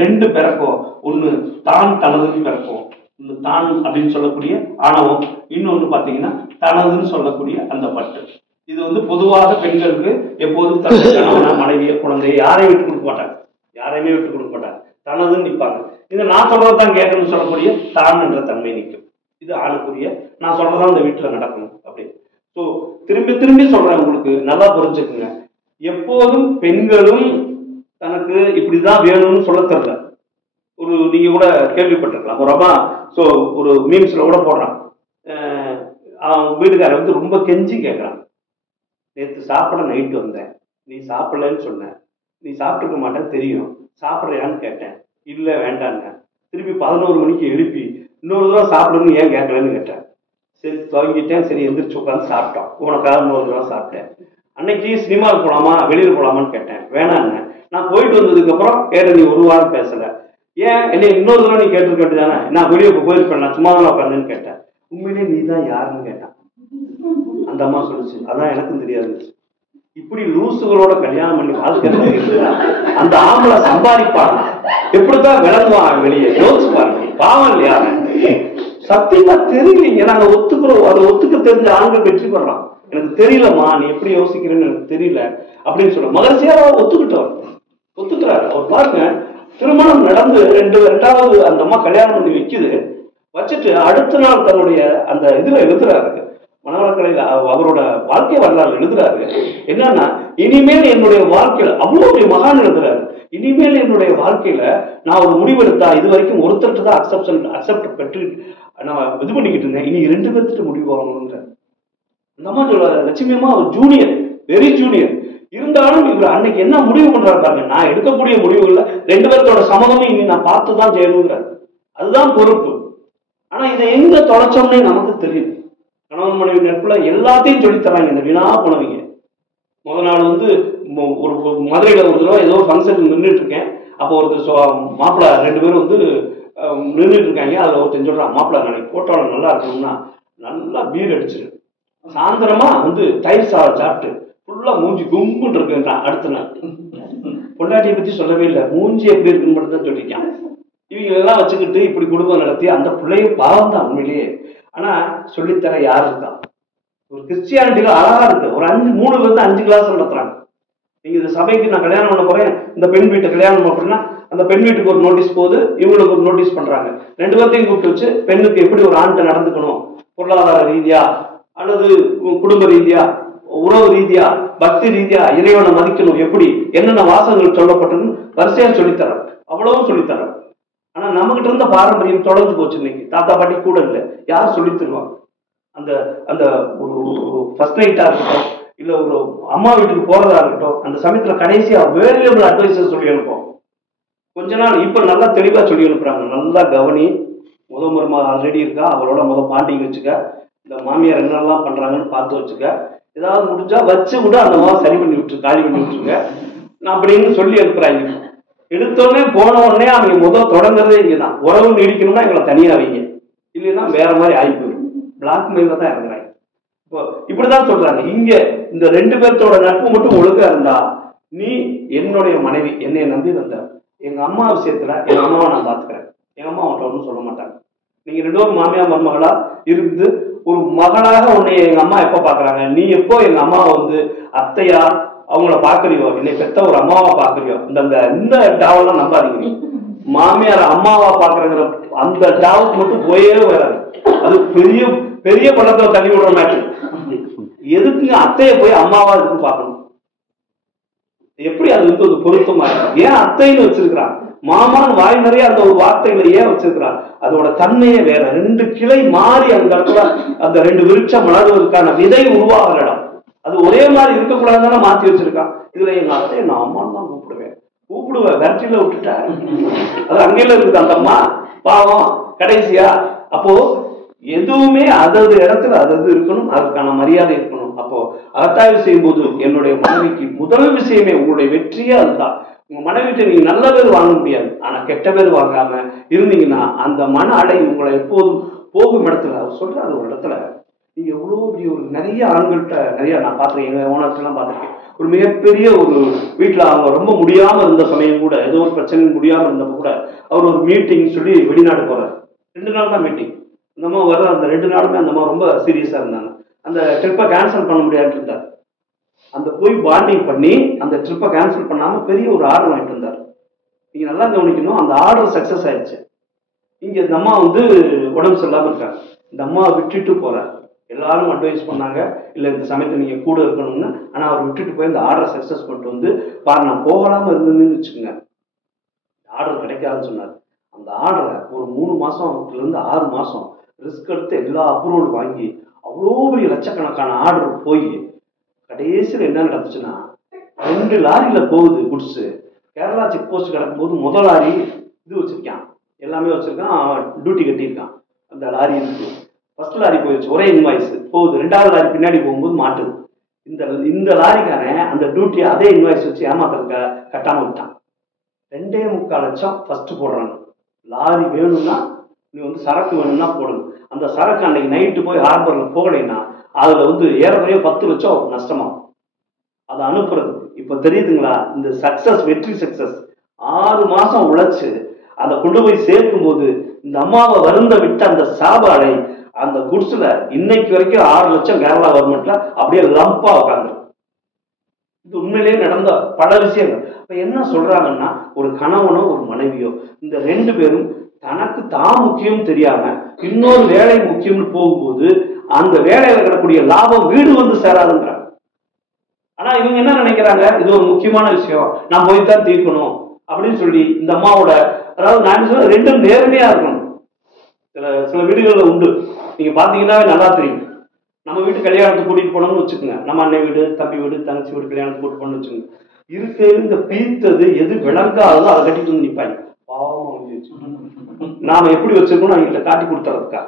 2 பிறக்கும். ஒண்ணு தான் தனதுன்னு பிறக்கும். இந்த தான் அப்படின்னு சொல்லக்கூடிய ஆணவம், இன்னொன்னு பாத்தீங்கன்னா தனதுன்னு சொல்லக்கூடிய அந்த பட்டு. இது பொதுவாக பெண்களுக்கு எப்போதும் கணவனா மனைவிய குழந்தைய யாரையும் விட்டு கொடுக்க மாட்டாங்க, யாரையுமே விட்டு கொடுக்க மாட்டாங்க, தனதுன்னு நிற்பாங்க. இதை நான் சொல்றதான் கேட்கணும்னு சொல்லக்கூடிய தான் என்ற தன்மை நிற்கும். இது ஆணுக்குரிய, நான் சொல்றதான் இந்த வீட்டுல நடக்கணும் அப்படின்னு. ஸோ திரும்பி சொல்றேன், உங்களுக்கு நல்லா புரிஞ்சுக்குங்க. எப்போதும் பெண்களும் தனக்கு இப்படிதான் வேணும்னு சொல்ல தெரியல. நீங்க கூட கேள்விப்பட்டிருக்கலாம், ஒரு அம்மா ஒரு மீம்ஸ்ல கூட போடுறான், அவங்க வீட்டுக்காரர் ரொம்ப கெஞ்சி கேட்கறான், நேற்று சாப்பிட நைட்டு வந்தேன், நீ சாப்பிடலன்னு சொன்ன, நீ சாப்பிட்டுருக்க மாட்டேன்னு தெரியும், சாப்பிட்றியான்னு கேட்டேன், இல்லை வேண்டாங்க. திருப்பி 11 மணிக்கு எழுப்பி இன்னொரு தடவை சாப்பிடுன்னு ஏன் கேட்கலன்னு கேட்டேன். சரி துவங்கிட்டேன், சரி எந்திரிச்சு உட்காந்து சாப்பிட்டோம், உனக்காக இன்னொரு தடவை சாப்பிட்டேன். அன்னைக்கு சினிமாவுக்கு போகலாமா வெளியில் போகலாமான்னு கேட்டேன், வேணாங்க. நான் போயிட்டு வந்ததுக்கு அப்புறம் கேட்ட, நீ ஒரு வாரம் பேசல, ஏன் என்னை இன்னொரு தடவை நீ கேட்டு கேட்டுதானே, நான் வெளியே போயிருப்பேன், நான் சும்மா தான் உட்காந்துன்னு கேட்டேன். உண்மையிலே நீ தான் யாருன்னு கேட்டான். அந்த அம்மா சொல்லிச்சு, அதான் எனக்கும் தெரியாது. இப்படி லூசுகளோட கல்யாணம் பண்ணி வாழ்க்கை அந்த ஆம்பளை சம்பாதிப்பாங்க, எப்படித்தான் விளங்குவாங்க வெளியே, யோசிச்சு பாருங்க. பாவம் இல்லையா? சத்தியமா தெரியலீங்க. நாங்க ஒத்துக்கிறோம், அதை ஒத்துக்க தெரிஞ்ச ஆண்கள் வெற்றி பெறலாம். எனக்கு தெரியலம்மா, நீ எப்படி யோசிக்கிறேன்னு எனக்கு தெரியல அப்படின்னு சொல்ல மகர்ஷியார ஒத்துக்கிறாரு. அவர் பாருங்க, திருமணம் நடந்து 2வது அந்த அம்மா கல்யாணம் பண்ணி வச்சுட்டு அடுத்த நாள் தன்னுடைய அந்த இதுல எழுதுறாரு, மனவளக்கலையில அவரோட வாழ்க்கை வரலாறு எழுதுறாரு. என்னன்னா, இனிமேல் என்னுடைய வாழ்க்கையில அவ்வளவு மகான் எழுதுறாரு, இனிமேல் என்னுடைய வாழ்க்கையில நான் ஒரு முடிவெடுத்தா இது வரைக்கும் ஒருத்தருக்கு தான் அக்செப்ட் பெற்று நான் இது பண்ணிக்கிட்டு இருந்தேன், இனி 2 பேர்த்திட்ட முடிவு வரணுங்கிற. அந்த அம்மா சொல்ல, லட்சுமி அம்மா ஒரு ஜூனியர், வெரி ஜூனியர் இருந்தாலும் இவர் அன்னைக்கு என்ன முடிவு பண்றாரு பாருங்க, நான் எடுக்கக்கூடிய முடிவுகள்ல 2 பேர்த்தோட சம்மதமும் இனி நான் பார்த்துதான் செய்யணுங்கிறார். அதுதான் பொறுப்பு. ஆனா இதை எங்க தொலைச்சோம்னே நமக்கு தெரியுது. கணவன் மனைவி நட்புல எல்லாத்தையும் சொல்லித்தராங்க இந்த வீணா போனவங்க. முதல் நாள் ஒரு மதுரையில ஒரு தடவை ஏதோ ஃபங்க்ஷனுக்கு நின்றுட்டு இருக்கேன். அப்போ ஒருத்தர் மாப்பிள்ளை 2 பேரும் நின்றுட்டு இருக்காங்க. அதுல ஒருத்தன் சொல்றான், மாப்பிள்ளை நாளைக்கு போட்டோல நல்லா இருக்கணும்னா நல்லா பீர் அடிச்சிரு, சாயந்தரமா தயிர் சாதம் சாப்பிட்டு ஃபுல்லா மூஞ்சி கும்புன்னு இருக்குன்றான். அடுத்த நாள் பொண்டாட்டியை பத்தி சொல்லவே இல்லை, மூஞ்சி எப்படி இருக்குன்னு மட்டும் தான் சொல்லிருக்கான். இவங்க எல்லாம் வச்சுக்கிட்டு இப்படி குடும்பம் நடத்தி அந்த பிள்ளைய பாவம் தான் உண்மையிலேயே. ஆனா சொல்லித்தர யாரு இருக்கா? ஒரு கிறிஸ்டியானிட்டியில அழகா இருக்கு, ஒரு 3 கிளாஸ் நடத்துறாங்க. நீங்க இந்த சபைக்கு நான் கல்யாணம் பண்ண போறேன், இந்த பெண் வீட்டை கல்யாணம் பண்ண போறேன்னா அந்த பெண் வீட்டுக்கு ஒரு நோட்டீஸ் போகுது, இவங்களுக்கு ஒரு நோட்டீஸ் பண்றாங்க. 2 பேர்த்தையும் கூப்பிட்டு வச்சு பெண்ணுக்கு எப்படி ஒரு ஆண்கிட்ட நடந்துக்கணும், பொருளாதார ரீதியா அல்லது குடும்ப ரீதியா உறவு ரீதியா, பக்தி ரீதியா இறைவனை மதிக்கணும், எப்படி என்னென்ன வாசகங்கள் சொல்லப்பட்டதுன்னு வரிசையா சொல்லித்தரான், அவ்வளவும் சொல்லித்தரான். ஆனா நம்மகிட்ட இருந்த பாரம்பரியம் தொடர்ந்து போச்சு. இன்னைக்கு தாத்தா பாட்டி கூட இல்லை, யாரும் சொல்லி தருவாங்க? அந்த அந்த ஒரு ஃபர்ஸ்ட் நைட்டா இருக்கட்டும், இல்ல ஒரு அம்மா வீட்டுக்கு போறதா இருக்கட்டும், அந்த சமயத்துல கடைசியா வேல்யூபிள் அட்வைசஸ் சொல்லி அனுப்போம். கொஞ்ச நாள் இப்ப நல்லா தெளிவா சொல்லி அனுப்புறாங்க. நல்லா கவனி, மருமக ஆல்ரெடி இருக்கா, அவளோட பாண்டிங் வச்சுக்க, இந்த மாமியார் என்னெல்லாம் பண்றாங்கன்னு பார்த்து வச்சுக்க, ஏதாவது முடிஞ்சா வச்சு கூட அந்த மாதிரி சரி பண்ணி விட்டு காலி பண்ணி விட்டுருங்க அப்படின்னு சொல்லி அனுப்புறாங்க. எடுத்தோடனே போன உடனே அவங்க தொடங்குறதே இங்கதான். உறவு நீடிக்கணும்னா எங்களை தனியா வைங்க, இல்லைன்னா வேற மாதிரி ஆகி போயிடும். பிளாக் மெயில தான் இறங்குறாங்க. இப்போ இப்படிதான் சொல்றாங்க. இங்க இந்த 2 பேர்த்தோட நட்பு மட்டும் ஒழுங்கா இருந்தா, நீ என்னுடைய மனைவி, என்னைய நம்பி வந்த, எங்க அம்மா விஷயத்துல எங்க அம்மாவை நான் பாத்துக்கிறேன், எங்க அம்மா அவன்கிட்ட ஒன்றும் சொல்ல மாட்டாங்க. நீங்க 2 பேரும் மாமியார் மருமகளா இருந்து ஒரு மகளாக உன்னை எங்க அம்மா எப்ப பாக்குறாங்க, நீ எப்போ எங்க அம்மாவை அத்தையா அவங்கள பாக்குறியோ, என்னை பெத்த ஒரு அம்மாவா பாக்குறியோ, இந்த டாவெல்லாம் நம்பாதீங்க. மாமியார் அம்மாவா பாக்குறங்கிற அந்த டாவுக்கு மட்டும் போயே வராது. அது பெரிய பெரிய படத்தை தள்ளி விடுற மேட்ரு. எதுக்குங்க அத்தைய போய் அம்மாவா எதுக்கு பார்க்கணும்? எப்படி அது ஒரு பொருத்தமா இருக்கும்? ஏன் அத்தைன்னு வச்சிருக்கிறான்? மாமான் வாய் நிறைய அந்த ஒரு வார்த்தைகளை ஏன் வச்சிருக்கிறான்? அதோட தன்மையே வேற. 2 கிளை மாறி அந்த இடத்துல அந்த 2 விருட்சம் வளர்வதற்கான விதை உருவாகிற இடம். அது ஒரே மாதிரி இருக்கக்கூடாதுன்னு மாத்தி வச்சிருக்கான். இதுல எங்க அத்தையை நான் அம்மான்னு தான் கூப்பிடுவேன், வேற்றில விட்டுட்டேன். அது அங்கேயில இருக்குது அந்த அம்மா பாவம் கடைசியா. அப்போ எதுவுமே அதது இடத்துல அதது இருக்கணும், அதுக்கான மரியாதை இருக்கணும். அப்போ அகத்தாய்வு செய்யும் போது என்னுடைய மனைவிக்கு முதல் விஷயமே உங்களுடைய வெற்றியே அதுதான். உங்க மனைவிட்ட நீங்க நல்ல பேர் வாங்க முடியாது, ஆனா கெட்ட பேர் வாங்காம இருந்தீங்கன்னா அந்த மன அடை உங்களை எப்போதும் போகும் இடத்துல அவர் சொல்றாரு. ஒரு இடத்துல நீங்க எவ்வளோ ஒரு நிறைய ஆண்கள்கிட்ட நிறைய நான் பார்த்துருக்கேன், எங்க ஓனர்ஸ்லாம் பார்த்துருக்கேன். ஒரு மிகப்பெரிய ஒரு வீட்டுல அவங்க ரொம்ப முடியாம இருந்த சமயம் கூட, ஏதோ ஒரு பிரச்சனை முடியாம இருந்தப்ப கூட அவர் ஒரு மீட்டிங் சொல்லி வெளிநாடு போறாரு. 2 நாள் தான் மீட்டிங். அந்த அம்மா வர அந்த 2 நாளுமே அந்த அம்மா ரொம்ப சீரியஸா இருந்தாங்க. அந்த ட்ரிப்பை கேன்சல் பண்ண முடியாது இருந்தார். அந்த போய் பாண்டிங் பண்ணி அந்த ட்ரிப்பை கேன்சல் பண்ணாம பெரிய ஒரு ஆர்டர் வாங்கிட்டு இருந்தார். நீங்க நல்லா கவனிக்கணும், அந்த ஆர்டர் சக்சஸ் ஆயிடுச்சு. இங்க இந்த அம்மா உடம்பு சரியில்லாம இருக்காங்க. இந்த அம்மாவை விட்டுட்டு போற எல்லாரும் அட்வைஸ் பண்ணாங்க, இல்ல இந்த சமயத்தை நீங்க கூட இருக்கணும்னு. ஆனா அவர் விட்டுட்டு போய் இந்த ஆர்டர் சக்சஸ் பண்ணிட்டு பாரு நான் போகலாம இருந்ததுன்னு வச்சுக்கோங்க, ஆர்டர் கிடைக்காதுன்னு சொன்னார். அந்த ஆர்டரை ஒரு 3 மாசத்துல இருந்து 6 மாசம் ரிஸ்க் எடுத்து எல்லா அப்ரூவல் வாங்கி அவ்வளோ பெரிய லட்சக்கணக்கான ஆர்டர் போய் கடைசியில் என்ன நடந்துச்சுன்னா 2 லாரியில போகுது குட்ஸ். கேரளா செக் போஸ்ட் கிடக்கும் போது முதல் லாரி இது வச்சிருக்கான், எல்லாமே வச்சிருக்கான், அவன் டியூட்டி கட்டியிருக்கான். அந்த லாரி இருக்கு. ஃபர்ஸ்ட் லாரி போயிடுச்சு, ஒரே இன்வாய்ஸ் போகுது. 2வது லாரி பின்னாடி போகும்போது மாட்டுது. இந்த லாரிக்காரன் அந்த டியூட்டி அதே இன்வாய்ஸ் வச்சு ஏமாத்துறதுக்காக கட்டாம விட்டான். 2.25 லட்சம் ஃபர்ஸ்ட் போடுறாங்க. லாரி வேணும்னா நீ சரக்கு வேணும்னா போடணும். அந்த சரக்கு அன்னைக்கு நைட்டு போய் ஹார்பர்ல போகலைன்னா அதுல ஏறக்குறைய 10 லட்சம் நஷ்டமாகும். அதை அனுப்புறது இப்ப தெரியுதுங்களா? இந்த சக்சஸ், வெற்றி சக்சஸ் 6 மாசம் உழைச்சு அதை கொண்டு போய் சேர்க்கும் போது இந்த அம்மாவை வருந்த விட்டு அந்த சாப்பாடை அந்த குட்ஸ்ல இன்னைக்கு வரைக்கும் 6 லட்சம் கேரளா கவர்மெண்ட்ல அப்படியே லம்பா உட்காந்து. இது உண்மையிலேயே நடந்த பல விஷயங்கள். இப்ப என்ன சொல்றாங்கன்னா, ஒரு கணவனோ ஒரு மனைவியோ இந்த 2 பேரும் தனக்கு தான் முக்கியம் தெரியாம இன்னொரு வேலை முக்கியம்னு போகும்போது அந்த வேலையில இருக்கக்கூடிய லாபம் வீடு சேராதுங்கிறாங்க. ஆனா இவங்க என்ன நினைக்கிறாங்க, இது ஒரு முக்கியமான விஷயம், நான் போய்தான் தீர்க்கணும் அப்படின்னு சொல்லி இந்த அம்மாவோட, அதாவது நான் சொல்ல 2ம் நேரடியா இருக்கணும். சில வீடுகள்ல உண்டு, நீங்க பாத்தீங்கன்னா நல்லா தெரியும். நம்ம வீட்டு கல்யாணத்துக்கு கூட்டிட்டு போனோம்னு வச்சுக்கோங்க, நம்ம அண்ணன் வீடு, தம்பி வீடு, தங்கச்சி வீடு கல்யாணத்துக்கு கூட்டு போனோம்னு வச்சுக்கோங்க, இருக்கையில இந்த பீத்தது எது விளங்காதோ அதை கட்டிட்டு நிற்பாங்க. பாவம் நாம எப்படி வச்சிருக்கோம் அவங்ககிட்ட காட்டி கொடுத்துறதுக்கா.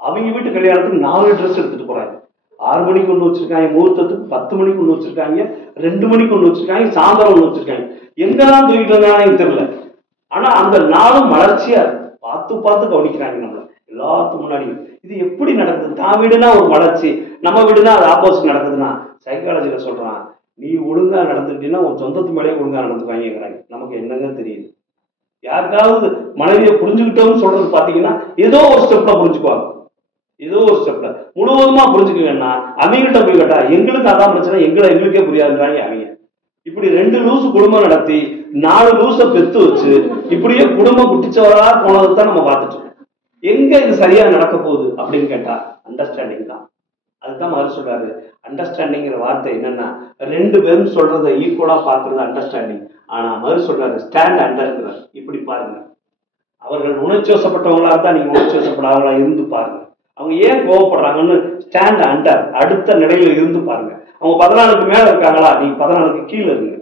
அவங்க வீட்டு கல்யாணத்துக்கு 4 ட்ரெஸ் எடுத்துட்டு போறாங்க. 6 மணிக்கு ஒன்று வச்சிருக்காங்க, முகூர்த்தத்துக்கு 10 மணிக்கு ஒன்று வச்சிருக்காங்க, 2 மணிக்கு ஒன்று வச்சிருக்காங்க, சாயந்தரம் ஒன்று வச்சிருக்காங்க. எங்கதான் தூக்கிட்டு வந்தாங்க எனக்கு தெரியல. ஆனா அந்த நாளும் மலர்ச்சியா இருக்கு. பார்த்து பார்த்து கவனிக்கிறாங்க நம்மள எல்லாத்துக்கும் முன்னாடி. இது எப்படி நடக்குது? தான் வீடுனா ஒரு வளர்ச்சி, நம்ம வீடுனா அது ஆப்போசிட் நடக்குதுன்னா சைக்காலஜில சொல்றான், நீ ஒழுங்கா நடந்துட்டீங்கன்னா உன் சொந்தத்து மேலேயே ஒழுங்கா நடந்துக்குவாங்கிறாங்க. நமக்கு என்னங்க தெரியுது? யாருக்காவது மனைவியை புரிஞ்சுக்கிட்டோம்னு சொல்றது பாத்தீங்கன்னா ஏதோ ஒரு ஸ்டெப்ல புரிஞ்சுக்குவாங்க, ஏதோ ஒரு ஸ்டெப்ல. முழுவதுமா புரிஞ்சுக்குவேன்னா அவங்ககிட்ட போய் கேட்டா எங்களுக்கு அதான் பிரச்சனை, எங்களுக்கே புரியாதுன்றாங்க அவங்க. இப்படி 2 லூசு குடும்பம் நடத்தி 4 லூச பெத்து வச்சு இப்படியே குடும்பம் குட்டிச்சவரா போனதுதான் நம்ம பார்த்துட்டு இருக்கோம். எங்க இது சரியா நடக்க போகுது அப்படின்னு கேட்டா அண்டர்ஸ்டாண்டிங் தான். அதுதான் மாதிரி சொல்றாரு. அண்டர்ஸ்டாண்டிங்கிற வார்த்தை என்னன்னா, 2 பேரும் சொல்றதை ஈக்குவலா பார்க்கறது அண்டர்ஸ்டாண்டிங். ஆனா மாதிரி சொல்றாரு ஸ்டாண்ட் அண்டர்ங்கிறார். இப்படி பாருங்க, அவர்கள் உணர்ச்சி வசப்பட்டவங்களா இருந்தா நீங்க உணர்ச்சி வசப்படாதவங்களா இருந்து பாருங்க. அவங்க ஏன் கோவப்படுறாங்கன்னு ஸ்டாண்ட் அண்டர், அடுத்த நிலையில இருந்து பாருங்க. அவங்க 14க்கு மேல இருக்காங்களா, நீங்க 14க்கு கீழே இருங்க.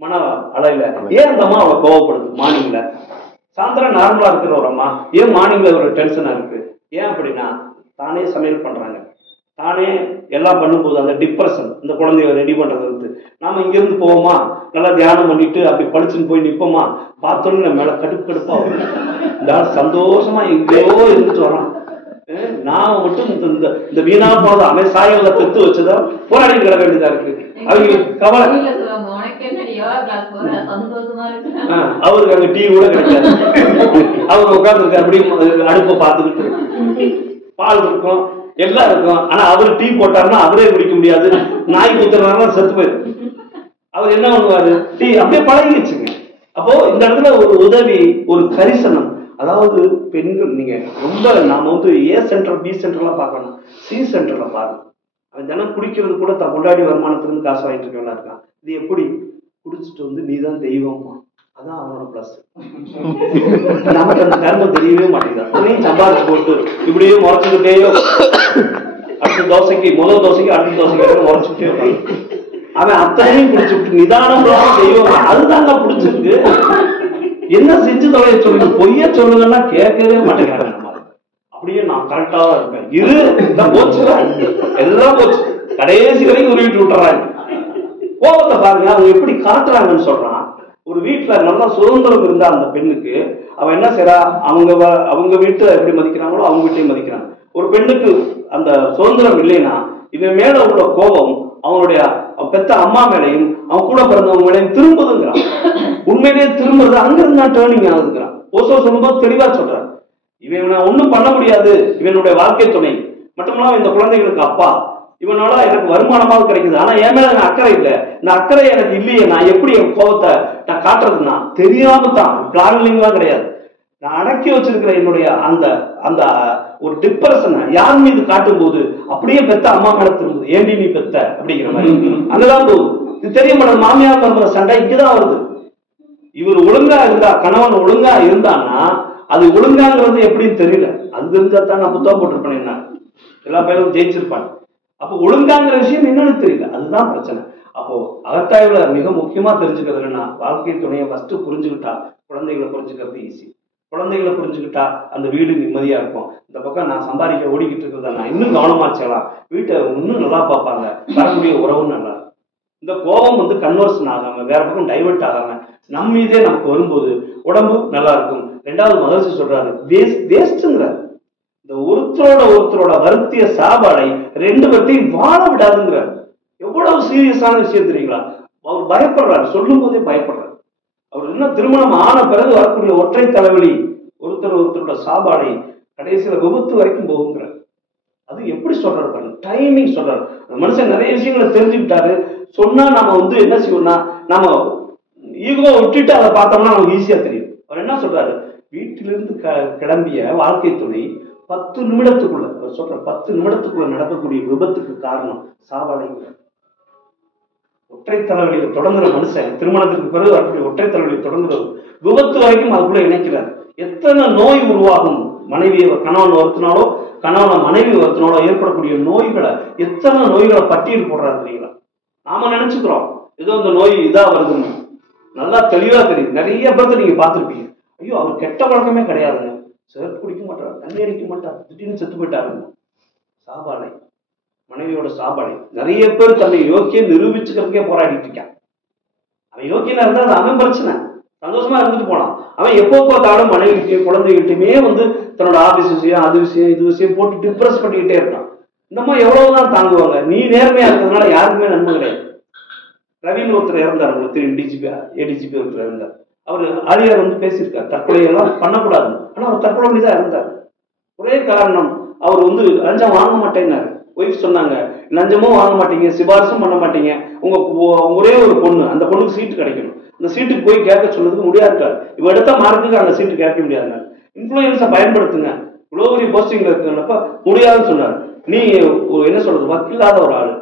மன அலையில ஏன் அந்த அம்மா அவளை கோவப்படுது மார்னிங்ல, சாயந்தரம் நார்மலா இருக்கிற ஒரு அம்மா ஏன் மார்னிங்ல ஒரு டென்ஷனா இருக்கு? ஏன் அப்படின்னா தானே சமையல் பண்றாங்க, தானே எல்லாம் பண்ணும்போது அந்த டிப்ரெஷன், இந்த குழந்தைய ரெடி பண்றது வந்து நாம இங்கிருந்து போவோமா, நல்லா தியானம் பண்ணிட்டு அப்படி படிச்சுன்னு போய் நிற்போமா, பார்த்தோன்னு நம்ம மேல கடுப்பா வரும். இந்த சந்தோஷமா எங்கேயோ இருந்துட்டு வரான். நான் மட்டும் இந்த வீணா போனது அவன் சாயல்ல பெத்து வச்சதா போராடி கிட வேண்டியதா இருக்கு. அவங்க கவலை, அவருக்கு அங்க டீ கூட கிடைக்காது. அவர் உட்கார்ந்து அப்படியே அடுப்பை பார்த்துக்கிட்டு, பால் இருக்கும் எல்லாம் இருக்கும். ஆனா அவர் டீ போட்டாருன்னா அவரே குடிக்க முடியாது, நாய் குத்துறாருன்னா செத்து போயிடும். அவர் என்ன பண்ணுவாரு, டீ அப்படியே பழகிடுச்சுங்க. அப்போ இந்த இடத்துல ஒரு உதவி, ஒரு கரிசனம். அதாவது பெண்கள் நீங்க ரொம்ப நாம வந்து ஏ சென்டர் பி சென்டர்லாம் பார்க்கணும், சி சென்டர்ல பாருங்க. அவன் தினம் குடிக்கிறது கூட தன் கொண்டாடி வருமானத்திலிருந்து காசு வாங்கிட்டு இருக்கவனா இருக்கான். இது எப்படி குடிச்சிட்டு வந்து நீதான் தெய்வமா, அதான் அவனோட பிளஸ். நமக்கு அந்த கர்மம் தெரியவே மாட்டேங்குது. அத்தனையும் சம்பாதிச்சு போட்டு இப்படியே முறைச்சுக்கிட்டே, அடுத்த தோசைக்கு முதல் தோசைக்கு அடுத்த தோசைக்கு முறைச்சுக்கிட்டே இருப்பாங்க. அவன் அத்தனையும் குடிச்சுட்டு நிதானம் தெய்வம், அதுதாங்க பிடிச்சிருக்கு. என்ன செஞ்சு தொலைய சொல்லுங்க, பொய்ய சொல்லுங்கன்னா கேட்கவே மாட்டேங்கிறாங்க. அப்படியே நான் கரெக்டா இருப்பேன், இரு போச்சு எல்லாம் போச்சு, கடைசி வரைக்கும் உருவிட்டு விட்டுறாங்க. கோபத்தை பாருங்க அவங்க எப்படி காட்டுறாங்கன்னு சொல்றான். ஒரு வீட்டுல நல்லா சுதந்திரம் இருந்தா அந்த பெண்ணுக்கு அவன் என்ன செய்யறா, அவங்க வீட்டுல எப்படி மதிக்கிறாங்களோ அவங்க வீட்டையும் மதிக்கிறாங்க. ஒரு பெண்ணுக்கு அந்த சுதந்திரம் இல்லைன்னா இவன் மேல உள்ள கோபம் அவனுடைய பெத்த அம்மா மேலையும் அவன் கூட பிறந்தவங்க மேலையும் திரும்புதுங்கிறான். உண்மையிலேயே திரும்புறது அங்க இருந்தா டேர்னிங் ஆகுதுங்கிறான். ஓசோ சொல்லும்போது தெளிவா சொல்றான், இவன் ஒன்னும் பண்ண முடியாது, இவனுடைய வாழ்க்கை துணை மட்டுமல்லாம் இந்த குழந்தைகளுக்கு அப்பா, இவனால எனக்கு வருமானமாக கிடைக்குது, ஆனா என் மேல எனக்கு அக்கறை இல்லை. இந்த அக்கறை எனக்கு இல்லையே, நான் எப்படி என் கோபத்தை நான் காட்டுறதுன்னா தெரியாம தான், பிளானிங்லாம் கிடையாது. நான் அடக்கி வச்சிருக்கிற என்னுடைய அந்த அந்த ஒரு டிப்ரெஷனை யார் மீது காட்டும் போது அப்படியே பெத்த அம்மா மேல திரும்புது, ஏண்டி நீ பெத்த அப்படிங்கிற மாதிரி அங்கதான் போகுது. இது தெரிய மாட்டேன். மாமியார் மருமக சண்டை இங்கதான் வருது. இவர் ஒழுங்கா இருந்தா, கணவன் ஒழுங்கா இருந்தான்னா அது ஒழுங்காங்கிறது எப்படின்னு தெரியல. அது தெரிஞ்சா தான் நான் புத்தகம் போட்டிருப்பேன், என்ன எல்லா பேரும் ஜெயிச்சிருப்பான். அப்போ ஒழுங்காங்கிற விஷயம் என்னன்னு தெரியல, அதுதான் பிரச்சனை. அப்போ அகத்தாய்வுல மிக முக்கியமா தெரிஞ்சுக்கிறது என்னன்னா, வாழ்க்கை துணையை ஃபர்ஸ்ட் புரிஞ்சுக்கிட்டா குழந்தைகளை புரிஞ்சுக்கிறது ஈஸி. குழந்தைகளை புரிஞ்சுக்கிட்டா அந்த வீடு நிம்மதியா இருக்கும். இந்த பக்கம் நான் சம்பாதிக்க ஓடிக்கிட்டு இருக்கிறத நான் இன்னும் கவனமா செய்யலாம், வீட்டை இன்னும் நல்லா பார்ப்பாங்க, வரக்கூடிய உறவும் நல்லா இருக்கும். இந்த கோபம் வந்து கன்வர்ஷன் ஆகாம வேற பக்கம் டைவெர்ட் ஆகாம நம்ம மீதே நமக்கு வரும்போது உடம்பு நல்லா இருக்கும். 2வது மகிழ்ச்சி சொல்றாரு, வேஸ்ட்ங்கிறார். இந்த ஒருத்தரோட வருத்திய சாபாடை 2 பேர்த்தையும் வாழ விடாதுங்கிறார். எவ்வளவு சீரியஸான விஷயம் தெரியுங்களா? அவர் பயப்படுறாரு, சொல்லும் போதே பயப்படுறாரு. அவர் இன்னும் திருமணம் ஆன பிறகு வரக்கூடிய ஒற்றை தலைவலி, ஒருத்தரோட சாபாடை கடைசியில விபத்து வரைக்கும் போகுங்கிறார். அது எப்படி சொல்றாரு பாருங்க, டைமிங் சொல்றாரு. அந்த மனுஷன் நிறைய விஷயங்களை தெரிஞ்சுக்கிட்டாரு. சொன்னா நம்ம வந்து என்ன செய்வோம்னா, நம்ம ஈகோ விட்டுட்டு அதை பார்த்தோம்னா நமக்கு ஈஸியா தெரியும். அவர் என்ன சொல்றாரு, வீட்டிலிருந்து கிளம்பிய வாழ்க்கை துணை 10 நிமிடத்துக்குள்ள, அவர் சொல்ற 10 நிமிடத்துக்குள்ள நடக்கக்கூடிய விபத்துக்கு காரணம் சாவாடை. ஒற்றை தலைவலியை தொடங்குற மனுஷன் திருமணத்துக்கு பிறகு வரக்கூடிய ஒற்றை தலைவலியை தொடங்குறது விபத்து வரைக்கும் அதுக்குள்ள இணைக்கிறார். எத்தனை நோய் உருவாகும், மனைவியை கணவன் வருத்தினாலோ கணவனை மனைவி வருத்தினாலோ ஏற்படக்கூடிய நோய்களை, எத்தனை நோய்களை பட்டியல் போடுறாரு தெரியுங்களா? நாம நினைச்சுக்கிறோம் ஏதோ இந்த நோய் இதா வருதுன்னு, நல்லா தெளிவா தெரியுது. நிறைய பேர்த்த நீங்க பார்த்துருப்பீங்க, ஐயோ அவர் கெட்ட பழக்கமே கிடையாதுங்க, சிகரெட் குடிக்க மாட்டார், தண்ணி அடிக்க மாட்டார், திடீர்னு செத்து போயிட்டாருங்க. சாபாடை, மனைவியோட சாபாடை. நிறைய பேர் தன்னை யோக்கியம் நிரூபிச்சுக்கிறதுக்கே போராடிட்டு இருக்கான். அவன் யோக்கியனா இருந்தா அது அவன் பிரச்சனை, சந்தோஷமா இருந்துட்டு போனான். அவன் எப்போ பார்த்தாலும் மனைவிகிட்டையும் குழந்தைகிட்டையுமே வந்து தன்னோட ஆபீஸ் விஷயம் அது விஷயம் இது விஷயம் போட்டு டிப்ரெஸ் பண்ணிக்கிட்டே இருக்கான். இந்த மாதிரி எவ்வளவுதான் தாங்குவாங்க? நீ நேர்மையா இருக்கிறதுனால யாருக்குமே நன்மை கிடையாது. ரவின்னு ஒருத்தர் இறந்தார், ஒருத்தர் டிஜிபி ஏடிஜிபி ஒருத்தர் இருந்தார். அவர் ஆலியார் வந்து பேசியிருக்கார், தற்கொலை எல்லாம் பண்ணக்கூடாது. ஆனா அவர் தற்கொலை பண்ணி தான் இருந்தார். ஒரே காரணம், அவர் வந்து லஞ்சம் வாங்க மாட்டேன்னாரு. ஒய்ஃப் சொன்னாங்க, லஞ்சமும் வாங்க மாட்டீங்க, சிபாரிசும் பண்ண மாட்டீங்க, உங்க ஒரே ஒரு பொண்ணு, அந்த பொண்ணுக்கு சீட்டு கிடைக்கணும், அந்த சீட்டுக்கு போய் கேட்க சொன்னதுக்கு முடியாது. இவ எடுத்த மார்க்குக்கு அந்த சீட்டு கேட்க முடியாது. இன்ஃபுளுயன்ஸை பயன்படுத்துங்க, இவ்வளோ பெரிய போஸ்டிங்ல இருக்கிறப்ப முடியாதுன்னு சொன்னார். நீ என்ன சொல்றது, வக்கில்லாத ஒரு ஆள்,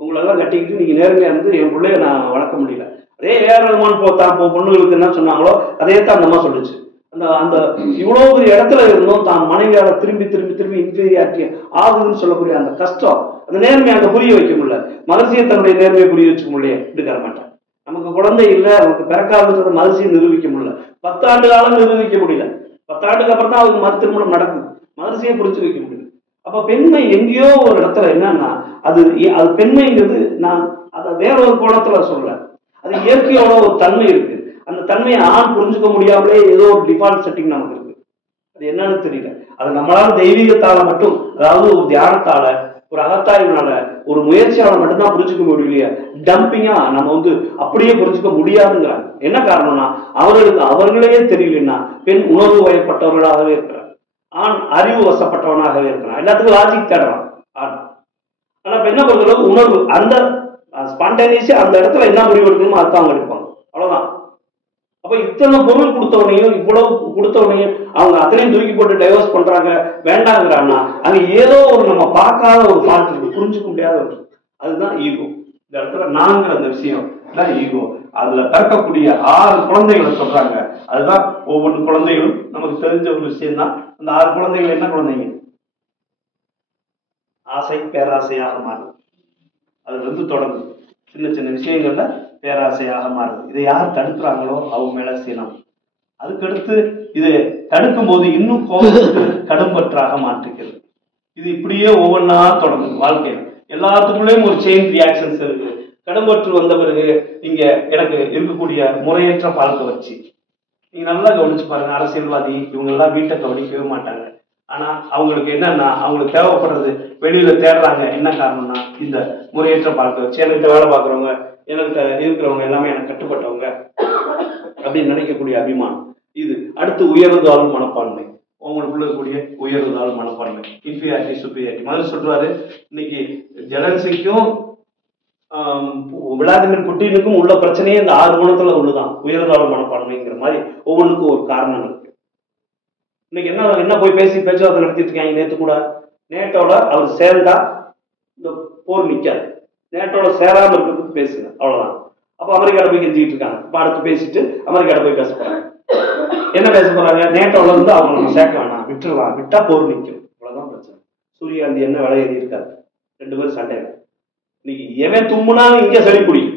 உங்களெல்லாம் கட்டிக்கிட்டு நீங்க நேர்மையா இருந்து என் பிள்ளைய நான் வளர்க்க முடியல. அதே ஏறமான் போத்தான் பொண்ணுங்களுக்கு என்ன சொன்னாங்களோ அதே தான் அந்த அம்மா சொல்லுச்சு. அந்த அந்த இவ்வளவு ஒரு இடத்துல இருந்தும் தான் மனைவியால திரும்பி திரும்பி திரும்பி இன்ஃபீரியாரிட்டி ஆகுதுன்னு சொல்லக்கூடிய அந்த கஷ்டம், அந்த நேர்மையை அங்க புரிய வைக்க முடியல. மகர்ஷியை தன்னுடைய நேர்மையை புரிய வச்சுக்க முடியல. இப்படி தர மாட்டேன். நமக்கு குழந்தை இல்லை, நமக்கு பிறக்காதுன்றத மகர்ஷியை நிரூபிக்க முடியல. 10 ஆண்டு காலம் நிரூபிக்க முடியல. 10 ஆண்டுக்கு அப்புறம் தான் அவருக்கு மறு திருமணம் நடக்குது. மகர்ஷியை புரிஞ்சு வைக்க முடியல. அப்ப பெண்மை எங்கேயோ ஒரு இடத்துல என்னன்னா, அது பெண்மைங்கிறது நான் அதை வேற ஒரு கோணத்துல சொல்ல, அது இயற்கையோட ஒரு தன்மை இருக்கு. அந்த தன்மையை ஆண் புரிஞ்சுக்க முடியாமலே ஏதோ ஒரு டிஃபால்ட் செட்டிங் நமக்கு இருக்கு. அது என்னன்னு தெரியல. அது நம்மளால தெய்வீகத்தால மட்டும், அதாவது ஒரு தியானத்தால, ஒரு அகத்தாய்வுனால, ஒரு முயற்சியால மட்டும்தான் புரிஞ்சுக்க முடியலையே. டம்பிங்கா நம்ம அப்படியே புரிஞ்சுக்க முடியாதுங்கிறாங்க. என்ன காரணம்னா, அவர்களே தெரியலன்னா பெண் உணர்வு வயப்பட்டவர்களாகவே இருக்கிறார், ஆண் அறிவு வசப்பட்டவனாகவே இருக்கிறான். எல்லாத்துக்கும் லாஜிக் தேடுறான் ஆண். ஆனா பெண்ணை பொறுத்தளவுக்கு உணர்வு, அந்த ஸ்பான்டேனியஸா அந்த இடத்துல என்ன முடிவு எடுக்கணுமோ அதுதான் அவங்க எடுப்பாங்க. அவ்வளவுதான். அப்ப இத்தனை பொருள் கொடுத்தவனையும் இவ்வளவு கொடுத்தவனையும் அவங்க அத்தனையும் தூக்கி போட்டு டைவர்ஸ் பண்றாங்க, வேண்டாங்கிறான்னா அங்க ஏதோ ஒரு நம்ம பார்க்காத ஒரு ஃபால்ட் இருக்கு, புரிஞ்சுக்க முடியாத ஒரு. அதுதான் ஈகோ. இந்த இடத்துல நான்கிற அந்த விஷயம் தான் ஈகோ. அதுல பிறக்கக்கூடிய 6 குழந்தைகளை சொல்றாங்க. அதுதான் ஒவ்வொரு குழந்தைகளும் நமக்கு தெரிஞ்ச ஒரு விஷயம் தான். அந்த 6 குழந்தைகள் என்ன குழந்தைங்க? ஆசை பேராசையாக மாறுது. அதுல தொடங்குது. சின்ன சின்ன விஷயங்கள்ல பேராசையாக மாறுது. இதை யார் தடுக்கிறாங்களோ அவங்க மேல சீனம். அதுக்கடுத்து இது தடுக்கும் போது இன்னும் கோபத்துக்கு கடும்பற்றாக மாற்றுகிறது. இது இப்படியே ஒவ்வொன்றா தொடங்குது வாழ்க்கையில. எல்லாத்துக்குள்ளேயும் ஒரு செயின் ரியாக்ஷன்ஸ் இருக்கு. கடும்பற்று வந்த பிறகு இங்க எனக்கு இருக்கக்கூடிய முறையற்ற பழக்க வச்சு நீங்க நல்லா கவனிச்சு பாருங்க. அரசியல்வாதி இவங்க எல்லாம் வீட்டை கவனிக்கவே மாட்டாங்க. ஆனா அவங்களுக்கு என்னன்னா, அவங்களுக்கு தேவைப்படுறது வெளியில தேடுறாங்க. என்ன காரணம்னா, இந்த முறையற்ற பழக்க வச்சு என்கிட்ட வேலை பார்க்குறவங்க, என்கிட்ட இருக்கிறவங்க எல்லாமே எனக்கு கட்டுப்பட்டவங்க அப்படின்னு நினைக்கக்கூடிய அபிமானம். இது அடுத்து உயர்ந்தாலும் மனப்பான்மை, அவங்களுக்குள்ள இருக்கக்கூடிய உயர்ந்தாலும் மனப்பான்மை, இன்ஃபீரியாரிட்டி சுப்பீரியாரிட்டி. முதல்ல சொல்றாரு, இன்னைக்கு ஜெலன்ஸ்கிக்கும் விளாடிமிர் புட்டினுக்கும் உள்ள பிரச்சனையே இந்த 6 குணத்துல உள்ளுதான், உயர்ந்தாலும் மனப்பான்மைங்கிற மாதிரி. ஒவ்வொன்றுக்கும் ஒரு காரணம் இருக்கு. இன்னைக்கு என்ன போய் பேசி பேச்சுவார்த்தை நடத்திட்டு இருக்காங்க. நேற்று கூட நேட்டோட அவர் சேர்ந்தா இந்த போர் நிற்காது, நேட்டோட சேராம இருக்கிறதுக்கு பேசுங்க, அவ்வளவுதான். அப்போ அமெரிக்காவில் போய் கெஞ்சிக்கிட்டு இருக்காங்க. இப்போ அடுத்து பேசிட்டு அமெரிக்காவில் போய் பேச போறாங்க. என்ன பேச போறாங்க? நேட்டோல இருந்து அவங்க நம்ம சேர்க்க வேணாம், விட்டுடலாம், விட்டா போர் நிற்கும், அவ்வளவுதான் பிரச்சனை. சூரியகாந்தி என்ன வேலை எழுதி இருக்காரு, 2 பேரும் சண்டையில. இன்னைக்கு எவன் தும்முனா இங்க சளி பிடிக்கும்.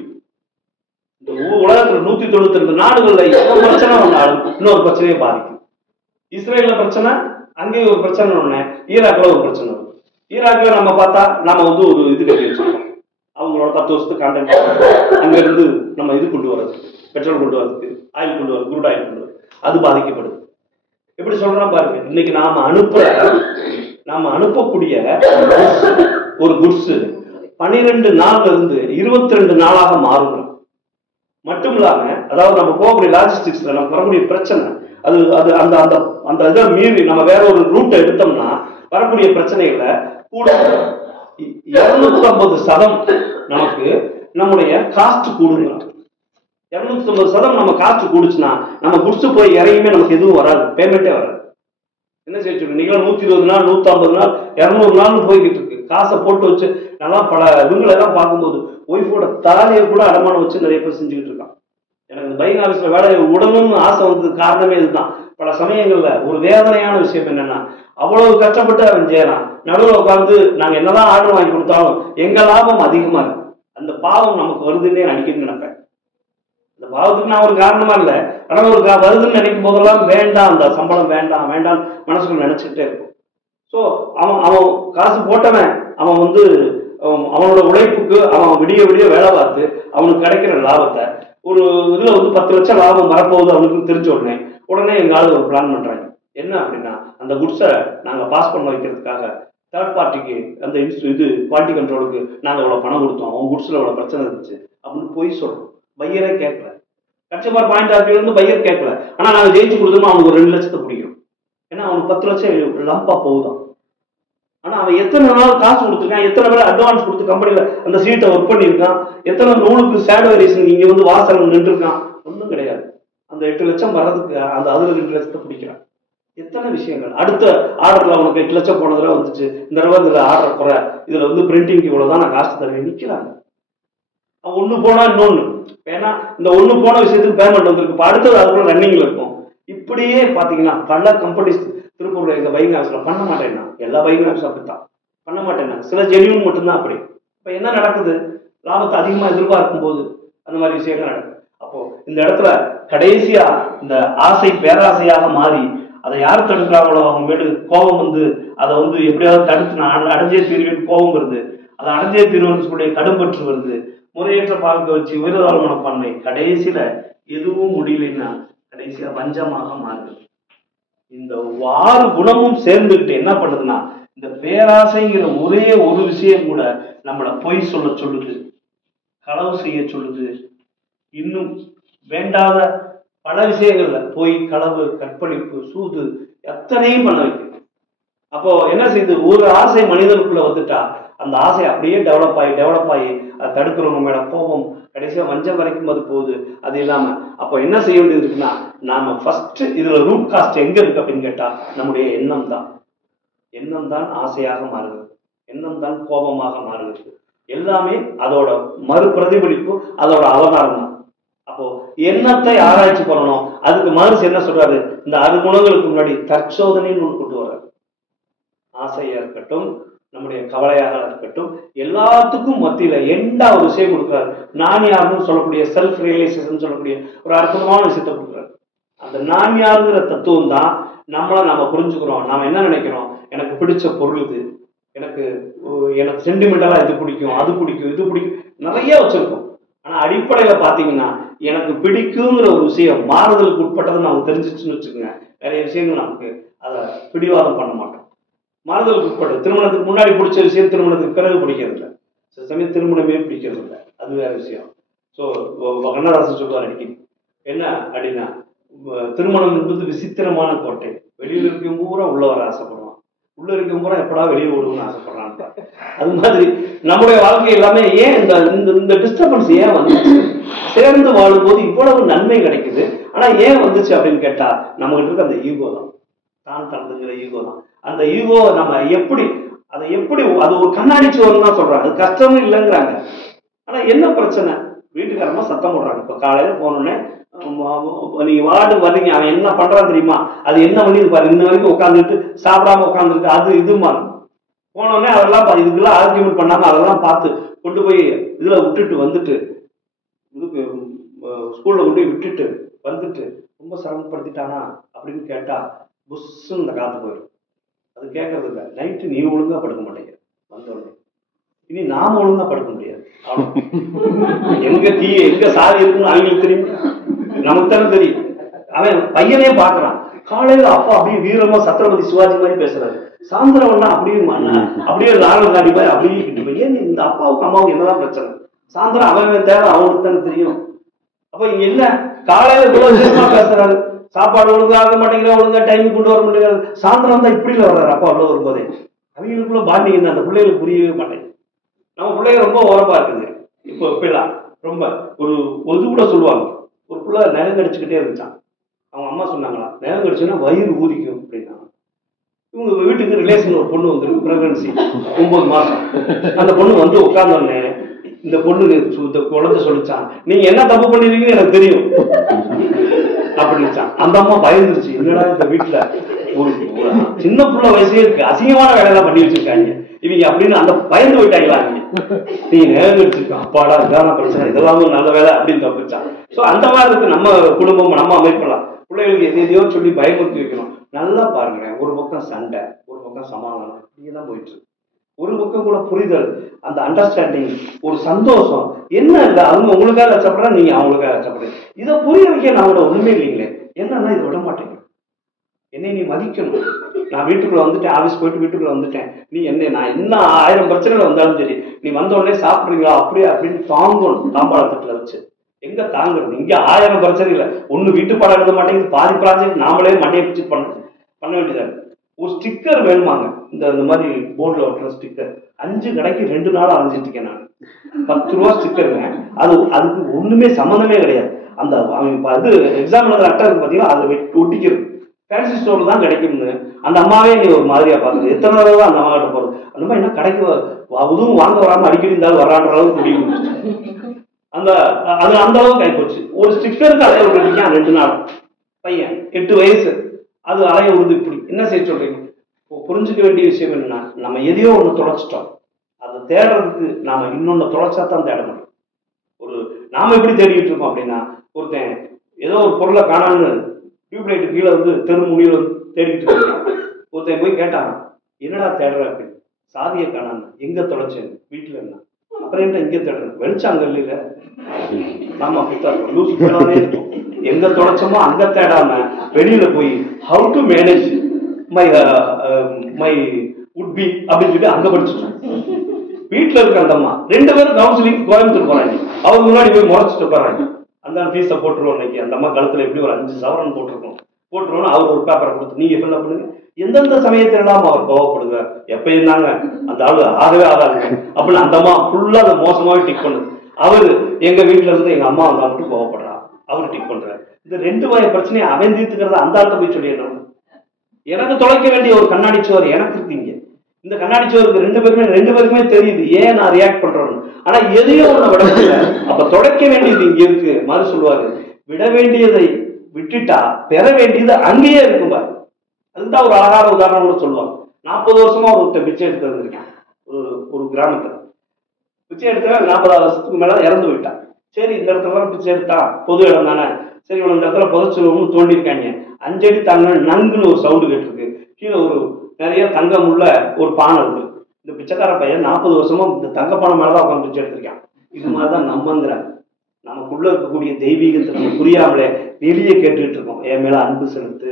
இந்த உலகத்துல 192 நாடுகள்ல எவ்வளவு பிரச்சனை வந்தாலும் இன்னொரு பிரச்சனையை பாதிக்கும். இஸ்ரேல்ல பிரச்சனை, அங்கேயும் ஒரு பிரச்சனை ஒண்ணு, ஈராக்ல ஒரு பிரச்சனை வரும். ஈராக்ல நம்ம பார்த்தா நம்ம ஒரு இது கட்டி வச்சிருக்கோம், அவங்களோட 10 வருஷத்துக்கு கான்டென்ட். அங்க இருந்து நம்ம இது கொண்டு வர்றது, பெட்ரோல் கொண்டு வரதுக்கு, ஆயில் கொண்டு வரது, குரூட் ஆயில் கொண்டு வரது, அது பாதிக்கப்படுது. எப்படி சொல்றோம் பாருங்க. இன்னைக்கு நாம அனுப்பக்கூடிய ஒரு குட்ஸ் 12 நாள்ல இருந்து 22 நாளாக மாறுகிறோம். மட்டும் இல்லாம, அதாவது நம்ம போகக்கூடிய லாஜிஸ்டிக்ஸ்ல நம்ம வரக்கூடிய பிரச்சனை, அது அது அந்த அந்த அந்த இதை மீறி நம்ம வேற ஒரு ரூட்டை எடுத்தோம்னா வரக்கூடிய பிரச்சனைகளை கூட 250% நமக்கு நம்முடைய காஸ்ட் கூடுங்க. 250% நம்ம காஸ்ட் கூடுச்சுன்னா நம்ம குடிச்சு போய் இறங்கியுமே நமக்கு எதுவும் வராது, பேமெண்ட்டே வராது. என்ன செய்ய நீங்களும் 120 நாள் 150 நாள் 200 நாள்னு போய்கிட்டு இருக்கு. காசை போட்டு வச்சு நல்லா பல இவங்களெல்லாம் பார்க்கும்போது ஒய்ஃபோட தாலியை கூட அடமானம் வச்சு நிறைய பேர் செஞ்சுக்கிட்டு இருக்கான். எனக்கு பைக் ஆஃபீஸ்ல வேலையை உடனும்னு ஆசை வந்ததுக்கு காரணமே இதுதான். பல சமயங்கள்ல ஒரு வேதனையான விஷயம் என்னன்னா, அவ்வளவு கஷ்டப்பட்டு அவன் செய்யறான், நடுவில் உட்காந்து நாங்க என்னதான் ஆர்டர் வாங்கி கொடுத்தாலும் எங்க லாபம் அதிகமா இருக்கு. அந்த பாவம் நமக்கு வருதுன்னே அடிக்கடி நினைப்பேன். அந்த பாவத்துக்கு நான் ஒரு காரணமா இல்லை, ஆனா ஒரு வருதுன்னு நினைக்கும் போதெல்லாம் வேண்டாம், அந்த சம்பளம் வேண்டாம் வேண்டாம் மனசுக்குள்ள நினைச்சுக்கிட்டே இருக்கும். ஸோ அவன் காசு போட்டவன், அவன் அவனோட உழைப்புக்கு அவன் விடிய விடிய வேலை பார்த்து அவனுக்கு கிடைக்கிற லாபத்தை ஒரு இதுல 10 லட்சம் லாபம் வரப்போகுது அவனுக்கு தெரிஞ்ச உடனே எங்க ஆளு ஒரு பிளான் பண்றாங்க. என்ன அப்படின்னா, அந்த குட்ஸை நாங்க பாஸ் பண்ண வைக்கிறதுக்காக தேர்ட் பார்ட்டிக்கு, அந்த இது குவாலிட்டி கண்ட்ரோலுக்கு நாங்க இவ்வளவு பணம் கொடுத்தோம், அவங்க குட்ஸ்ல இவ்வளவு பிரச்சனை இருந்துச்சு அப்படின்னு போய் சொல்றோம். பையரே கேட்கல, கஸ்டமர் பாயிண்ட் ஆஃப் வியூல இருந்து பையர் கேட்கல. ஆனா நாங்க ஜெயிச்சு கொடுத்தோம்னா அவனுக்கு ஒரு 2 லட்சத்தை பிடிக்கும். ஏன்னா அவனுக்கு 10 லட்சம் லம்பா போகுதான். ஆனா அவன் எத்தனை நாள் காசு கொடுத்துருக்கான், எத்தனை பேர் அட்வான்ஸ் கொடுத்து கம்பெனியில அந்த சீட்டை ஒர்க் பண்ணியிருக்கான், எத்தனை நூலுக்கு ஷேடோ வேரியேஷன் இங்க வாசல் நின்று இருக்கான், ஒன்றும் கிடையாது. அந்த 8 லட்சம் வர்றதுக்கு அந்த அதுல 2 லட்சத்தை பிடிக்கிறான். எத்தனை விஷயங்கள். அடுத்த ஆர்டர்ல அவனுக்கு 8 லட்சம் போன தடவை வந்துச்சு, இந்த தடவை இதுல ஆர்டர் குறை, இதுல வந்து பிரிண்டிங்க்கு இவ்வளவுதான் நான் காசு தருவேன், நிக்கிறாங்க. அவன் ஒண்ணு போனா இன்னொன்னு, ஏன்னா இந்த ஒண்ணு போன விஷயத்துக்கு பேமெண்ட் வந்திருக்கு, இப்ப அடுத்தது அதுக்குள்ள ரன்னிங்ல இருக்கும். இப்படியே பாத்தீங்கன்னா பல கம்பெனிஸ் திருப்பூர்ல இந்த பையிங் ஆஃபீஸ்ல பண்ண மாட்டேன்னா, எல்லா பையிங் ஆஃபீஸ் அப்படித்தான் பண்ண மாட்டேன்னா, சில ஜெனியூன் மட்டும்தான் அப்படி. இப்ப என்ன நடக்குது, லாபத்தை அதிகமா எதிர்பார்க்கும் போது அந்த மாதிரி விஷயங்கள் நடக்குது. அப்போ இந்த இடத்துல கடைசியா இந்த ஆசை பேராசையாக மாறி அதை யார் தடுக்கிறாங்களோ அவங்க மேடு கோபம் வந்து அதை வந்து எப்படியாவது தடுத்து நான் அடைஞ்சே தீர்வேன் கோபம் வருது, அதை அடைஞ்சே தீர்வுடைய கடும்பற்று வருது, முறையற்ற பார்க்க வச்சு உயர்வாழ்மன பண்ணை, கடைசியில எதுவும் முடியலைன்னா கடைசியா வஞ்சமாக மாறுது. இந்த 6 குணமும் சேர்ந்துக்கிட்டு என்ன பண்ணுதுன்னா, இந்த பேராசைங்கிற ஒரே ஒரு விஷயம் கூட நம்மளை பொய் சொல்ல சொல்லுது, களவு செய்ய சொல்லுது, இன்னும் வேண்டாத பல விஷயங்கள்ல பொய், களவு, கற்பழிப்பு, சூது எத்தனையும் பண்ண வைக்குது. அப்போ என்ன செய்யுது, ஒரு ஆசை மனிதனுக்குள்ள வந்துட்டா அந்த ஆசை அப்படியே டெவலப் ஆகி அதை தடுக்கிறவங்க மேல கோபம், கடைசியா வஞ்சம் வரைக்கும் அது போகுது. அது இல்லாம அப்போ என்ன செய்ய வேண்டியது இருக்குன்னா, நாம ஃபர்ஸ்ட் இதுல ரூட் காஸ்ட் எங்க இருக்கு அப்படின்னு கேட்டா நம்முடைய எண்ணம் தான். எண்ணம் தான் ஆசையாக மாறுகிறது, எண்ணம் தான் கோபமாக மாறுகிறது. எல்லாமே அதோட மறு பிரதிபலிப்பு, அதோட அவதாரம் தான். அப்போ எண்ணத்தை ஆராய்ச்சி பண்ணணும். அதுக்கு மனசு என்ன சொல்றாரு, இந்த 6 குணங்களுக்கு முன்னாடி தற்சோதனைன்னு ஒன்று கொண்டு வர்றாரு. ஆசையா இருக்கட்டும், நம்முடைய கவலையாக இருக்கட்டும், எல்லாத்துக்கும் மத்தியில எண்டா ஒரு விஷயம் கொடுக்குறாரு. நான் யாருன்னு சொல்லக்கூடிய செல்ஃப் ரியலைசேஷன் சொல்லக்கூடிய ஒரு அற்புதமான விஷயத்தை கொடுக்குறாரு. அந்த நான் யாருங்கிற தத்துவம் தான் நம்ம புரிஞ்சுக்கிறோம். நாம என்ன நினைக்கிறோம், எனக்கு பிடிச்ச பொருள் இது, எனக்கு சென்டிமெண்டலா இது பிடிக்கும், அது பிடிக்கும், இது பிடிக்கும், நிறைய வச்சிருக்கோம். ஆனா அடிப்படையில பாத்தீங்கன்னா எனக்கு பிடிக்குங்கிற ஒரு விஷயம் மாறுதலுக்கு உட்பட்டது நமக்கு தெரிஞ்சிச்சுன்னு வச்சுக்கோங்க, நிறைய விஷயங்கள் நமக்கு அதை பிடிவாதம் பண்ண மாட்டோம். மாறுதலுக்கு உட்பட்டு திருமணத்துக்கு முன்னாடி பிடிச்ச விஷயம் திருமணத்துக்கு பிறகு பிடிக்கிறது இல்லை, சில சமயம் திருமணமே பிடிக்கிறது இல்லை, அது வேற விஷயம். ஸோ கண்ணதாசன் சொல்லுவார் அடிக்கடி, என்ன அப்படின்னா, திருமணம் என்பது விசித்திரமான கோட்டை, வெளியில் இருக்கும் பூரா உள்ள வர ஆசைப்படுவான், உள்ள இருக்கும் பூரா எப்படா வெளியே ஓடுவோம்னு ஆசைப்படுறான். அது மாதிரி நம்முடைய வாழ்க்கை எல்லாமே ஏன் இந்த டிஸ்டர்பன்ஸ் ஏன் வந்துச்சு, சேர்ந்து வாழும்போது இவ்வளவு நன்மை கிடைக்குது, ஆனா ஏன் வந்துச்சு அப்படின்னு கேட்டா நம்ம கிட்ட இருக்க அந்த ஈகோ தான், தான் தனதுங்கிற ஈகோ தான். அந்த ஈகோ நம்ம எப்படி அது ஒரு கண்ணாடி சோறுன்னு தான் சொல்றாங்க, அது கஷ்டமும் இல்லைங்கிறாங்க. ஆனா என்ன பிரச்சனை, வீட்டுக்காரமா சத்தம் போடுறாங்க. இப்ப காலையில போனோடனே நீங்க வார்டு வர்றீங்க, அவன் என்ன பண்றான் தெரியுமா, அது என்ன பண்ணி பாரு, இன்ன வரைக்கும் உட்காந்துட்டு சாப்பிடாம உட்காந்துருக்கு, அது இதுமா போனோடனே அதெல்லாம் இதுக்கெல்லாம் ஆர்கியூமெண்ட் பண்ணாம அதெல்லாம் பார்த்து கொண்டு போய் இதுல விட்டுட்டு வந்துட்டு, இதுக்கு ஸ்கூல்ல கொண்டு போய் விட்டுட்டு வந்துட்டு ரொம்ப சிரமப்படுத்திட்டானா அப்படின்னு கேட்டா புஷ்ஷுன்னு இந்த காத்து போயிடும். அது கேட்கறது இல்லை. நைட்டு நீ ஒழுங்கா படுக்க மாட்டேங்க, வந்தோடனே இனி நாம ஒழுங்கா படுக்க முடியாது. எங்க சாவி இருக்குன்னு அவங்களுக்கு தெரியும், நமக்கு தானே தெரியும். அவன் பையனே பாக்குறான், காலையில அப்பா அப்படியே வீரமா சத்ரபதி சிவாஜி மாதிரி பேசுறாரு, சாயந்தரம்னா அப்படியே ராகுல் காந்தி மாதிரி அப்படியே கிட்டு, ஏன் இந்த அப்பாவுக்கு அம்மாவுக்கு என்னதான் பிரச்சனை, சாயந்தரம் அவன் தேவை அவனுக்கு தானே தெரியும். அப்ப இங்க என்ன, காலையில இவ்வளவு பேசுறாரு, சாப்பாடு ஒழுங்கா ஆக மாட்டேங்கிறா, ஒழுங்கா டைம் கொண்டு வர மாட்டேங்கிறாரு, சாயந்தரம் தான் இப்படில வர்றாரு அப்பா உள்ள வரும்போதே. அவங்களுக்குள்ள பாண்டிங்க அந்த பிள்ளைகளுக்கு புரியவே மாட்டேங்குது. நம்ம பிள்ளைங்க ரொம்ப ஓரப்பா இருக்குது. இப்போ இப்பெல்லாம் ரொம்ப ஒரு கூட சொல்லுவாங்க, ஒரு பிள்ளை நகம் கடிச்சுக்கிட்டே இருந்துச்சான். அவங்க அம்மா சொன்னாங்களா, நகம் கடிச்சுன்னா வயிறு ஊதிக்கும் அப்படின்னா. இவங்க வீட்டுக்கு ரிலேஷன் ஒரு பொண்ணு வந்துருக்கு, பிரெக்னன்சி 9 மாசம். அந்த பொண்ணு வந்து உட்கார்ந்தோடனே இந்த பொண்ணு இந்த குழந்தை சொல்லிச்சான், நீங்க என்ன தப்பு பண்ணிருக்கீங்கன்னு எனக்கு தெரியும் அப்படின்னுச்சான். அந்த அம்மா பயந்துருச்சு, என்னடா இந்த வீட்டுல ஒரு சின்ன புள்ள வயசே இருக்கு, அசிங்கமான வேலையெல்லாம் பண்ணி வச்சிருக்காங்க இவங்க அப்படின்னு அந்த பயந்து போயிட்டாங்களா, நீ நேரம் வச்சிருக்கான், அப்பாடா இதான பிரச்சனை, இதெல்லாம் நல்ல வேலை அப்படின்னு தப்பிச்சான். ஸோ அந்த மாதிரி இருக்கு நம்ம குடும்பம், நம்ம அமைப்பெல்லாம். பிள்ளைகளுக்கு எதையோ சொல்லி பயமுறுத்தி வைக்கணும். நல்லா பாருங்க, ஒரு பக்கம் சண்டை, ஒரு பக்கம் சமாதானம், இப்படியேதான் போயிட்டு இருக்கு. ஒரு பக்கம் கூட புரிதல், அந்த அண்டர்ஸ்டாண்டிங், ஒரு சந்தோஷம். என்ன இல்லை, அவங்க உங்களுக்காக கஷ்டப்படுறா, நீங்க அவங்களுக்காக கஷ்டப்படுறீங்க. இதை புரிய வைக்க நான் ஒண்ணுமே இல்லைங்களே, என்னன்னா இதை விட மாட்டேங்க, என்னை நீ மதிக்கணும். நான் வீட்டுக்குள்ள வந்துட்டேன், ஆஃபீஸ் போயிட்டு வீட்டுக்குள்ள வந்துட்டேன், நீ நான் என்ன 1000 பிரச்சனைகள் வந்தாலும் சரி, நீ வந்த உடனே சாப்பிடுறீங்களா அப்படியே அப்படின்னு தாங்கணும். தாம்பாளத்தட்டுல வச்சு எங்க தாங்குறது, இங்க 1000 பிரச்சனை இல்லை. ஒண்ணு வீட்டு பாடம் எழுத மாட்டேங்குது, பாதி ப்ராஜெக்ட் நாமளே மண்டையை பிடிச்சி பண்ண வேண்டியதா இருக்கு. ஒரு ஸ்டிக்கர் வேணுமாங்க, இந்த மாதிரி போர்டில் ஒட்டுற ஸ்டிக்கர் 5 கடைக்கு 2 நாள் அரைஞ்சிட்டு இருக்கேன் நான். 10 ரூபா ஸ்டிக்கருங்க, அதுக்கு ஒண்ணுமே சம்மந்தமே கிடையாது. அந்த அவங்க இது எக்ஸாம் எழுதுற அட்டை இருக்கு பார்த்தீங்கன்னா, அதை ஒட்டிக்கிறது ஃபேன்சி ஸ்டோர் தான் கிடைக்கும்னு அந்த அம்மாவே நீ ஒரு மாதிரியா பாக்குது. எத்தனை தடவை தான் அந்த அம்மா கிட்ட போறது, அந்த அம்மா என்ன கடைக்கு அதுவும் வாங்க வராம அடிக்கடி இருந்தாலும் வரான்ற அளவுக்கு முடிவு அந்த அது அந்த அளவுக்கு ஆயிப்போச்சு. ஒரு ஸ்டிக்கருக்கு அலைய விட்டுருக்கேன் 2 நாள். பையன் 8 வயசு, அது அலைய விடுது. இப்படி என்ன செய்ய சொல்றீங்க? புரிஞ்சுக்க வேண்டிய விஷயம் என்னன்னா, நம்ம எதையோ ஒன்று தொலைச்சிட்டோம், அதை தேடுறதுக்கு நாம இன்னொன்னு தொலைச்சா தான் தேட முடியும். ஒரு நாம எப்படி தேடிக்கிட்டு இருக்கோம் அப்படின்னா, ஒருத்தன் ஏதோ ஒரு பொருளை காணான்னு டியூப்லைட் கீழே வந்து தெரு முடிவில் வந்து தேடிக்கிட்டு இருக்கான். ஒருத்தன் போய் கேட்டான், என்னடா தேடுற அப்படின்னு. சாவியை காணான்னு. எங்க தொலைச்சேன்? வீட்டுல என்ன. அப்புறம் என்ன இங்கே தேடுறேன்? வெளிச்சம் அங்க இல்லைல்ல. நாம அப்படித்தான் லூசு போனாலே இருக்கும். எங்க தொலைச்சோமோ அங்க தேடாம வெளியில போய் how to manage my my would be அப்படின்னு சொல்லி அங்க படிச்சுட்டோம். வீட்டுல இருக்க அந்த அம்மா 2 பேரும் கவுன்சிலிங் கோயம்புத்தூர் போறாங்க. அவர் முன்னாடி போய் முறைச்சிட்டு போறாங்க. அந்த ஃபீஸை போட்டுருவோம். இன்னைக்கு அந்த அம்மா கழுத்துல எப்படி ஒரு 5 சவரன் போட்டுருவோம். அவர் ஒரு பேப்பரை கொடுத்து நீங்க ஃபில் பண்ணுங்க. எந்தெந்த சமயத்திலாம் அவர் கோவப்படுவார். எப்ப இருந்தாங்க அந்த ஆளு ஆகவே ஆகாது அப்படின்னு அந்த அம்மா ஃபுல்லா அதை மோசமாவே டிக் பண்ணுது. அவரு எங்க வீட்டுல இருந்து எங்க அம்மா வந்தா மட்டும் கோவப்படுறா, அவரு டிக் பண்றாரு. இந்த 2 வகை பிரச்சனையை அவன் தீர்த்துக்கிறத அந்த ஆள்கிட்ட போய் சொல்லிடணும். எனக்கு தொலைக்க வேண்டிய ஒரு கண்ணாடி சுவர் எனக்கு இருக்கீங்க. இந்த கண்ணாடி சுவருக்கு 2 பேருக்குமே தெரியுது ஏன் நான் ரியாக்ட் பண்றேன்னு. ஆனா எதையோ ஒண்ணு விட முடியல. அப்ப தொலைக்க வேண்டியது இங்க இருக்கு. மாதிரி சொல்லுவாரு, விட வேண்டியதை விட்டுட்டா பெற வேண்டியது அங்கேயே இருக்கும் பாரு. அதுதான் ஒரு அழகான உதாரணம் கூட சொல்லுவாங்க. 40 வருஷமா ஒருத்தர் பிச்சை எடுத்து வந்திருக்கேன். ஒரு கிராமத்துல பிச்சை எடுத்த 40 வருஷத்துக்கு மேல இறந்து போயிட்டான். சரி, இந்த இடத்துல பிச்சை எடுத்தா பொது இடம் தானே, சரி இவன் இந்த இடத்துல புதைச்சுருவோம்னு தோண்டிருக்காங்க. 5 அடி தாங்க நங்குன்னு ஒரு சவுண்டு கேட்டிருக்கு. கீழே ஒரு நிறைய தங்கம் உள்ள ஒரு பானை இருக்கு. இந்த பிச்சைக்கார பையன் 40 வருஷமா இந்த தங்க பானை மேலதான் உட்காந்து பிச்சை எடுத்திருக்கான். இது மாதிரிதான் நம்மங்கிறாங்க. நமக்குள்ள இருக்கக்கூடிய தெய்வீகத்தை நம்ம புரியாமலே வெளியே கேட்டுக்கிட்டு இருக்கோம். என் மேல அன்பு செலுத்து,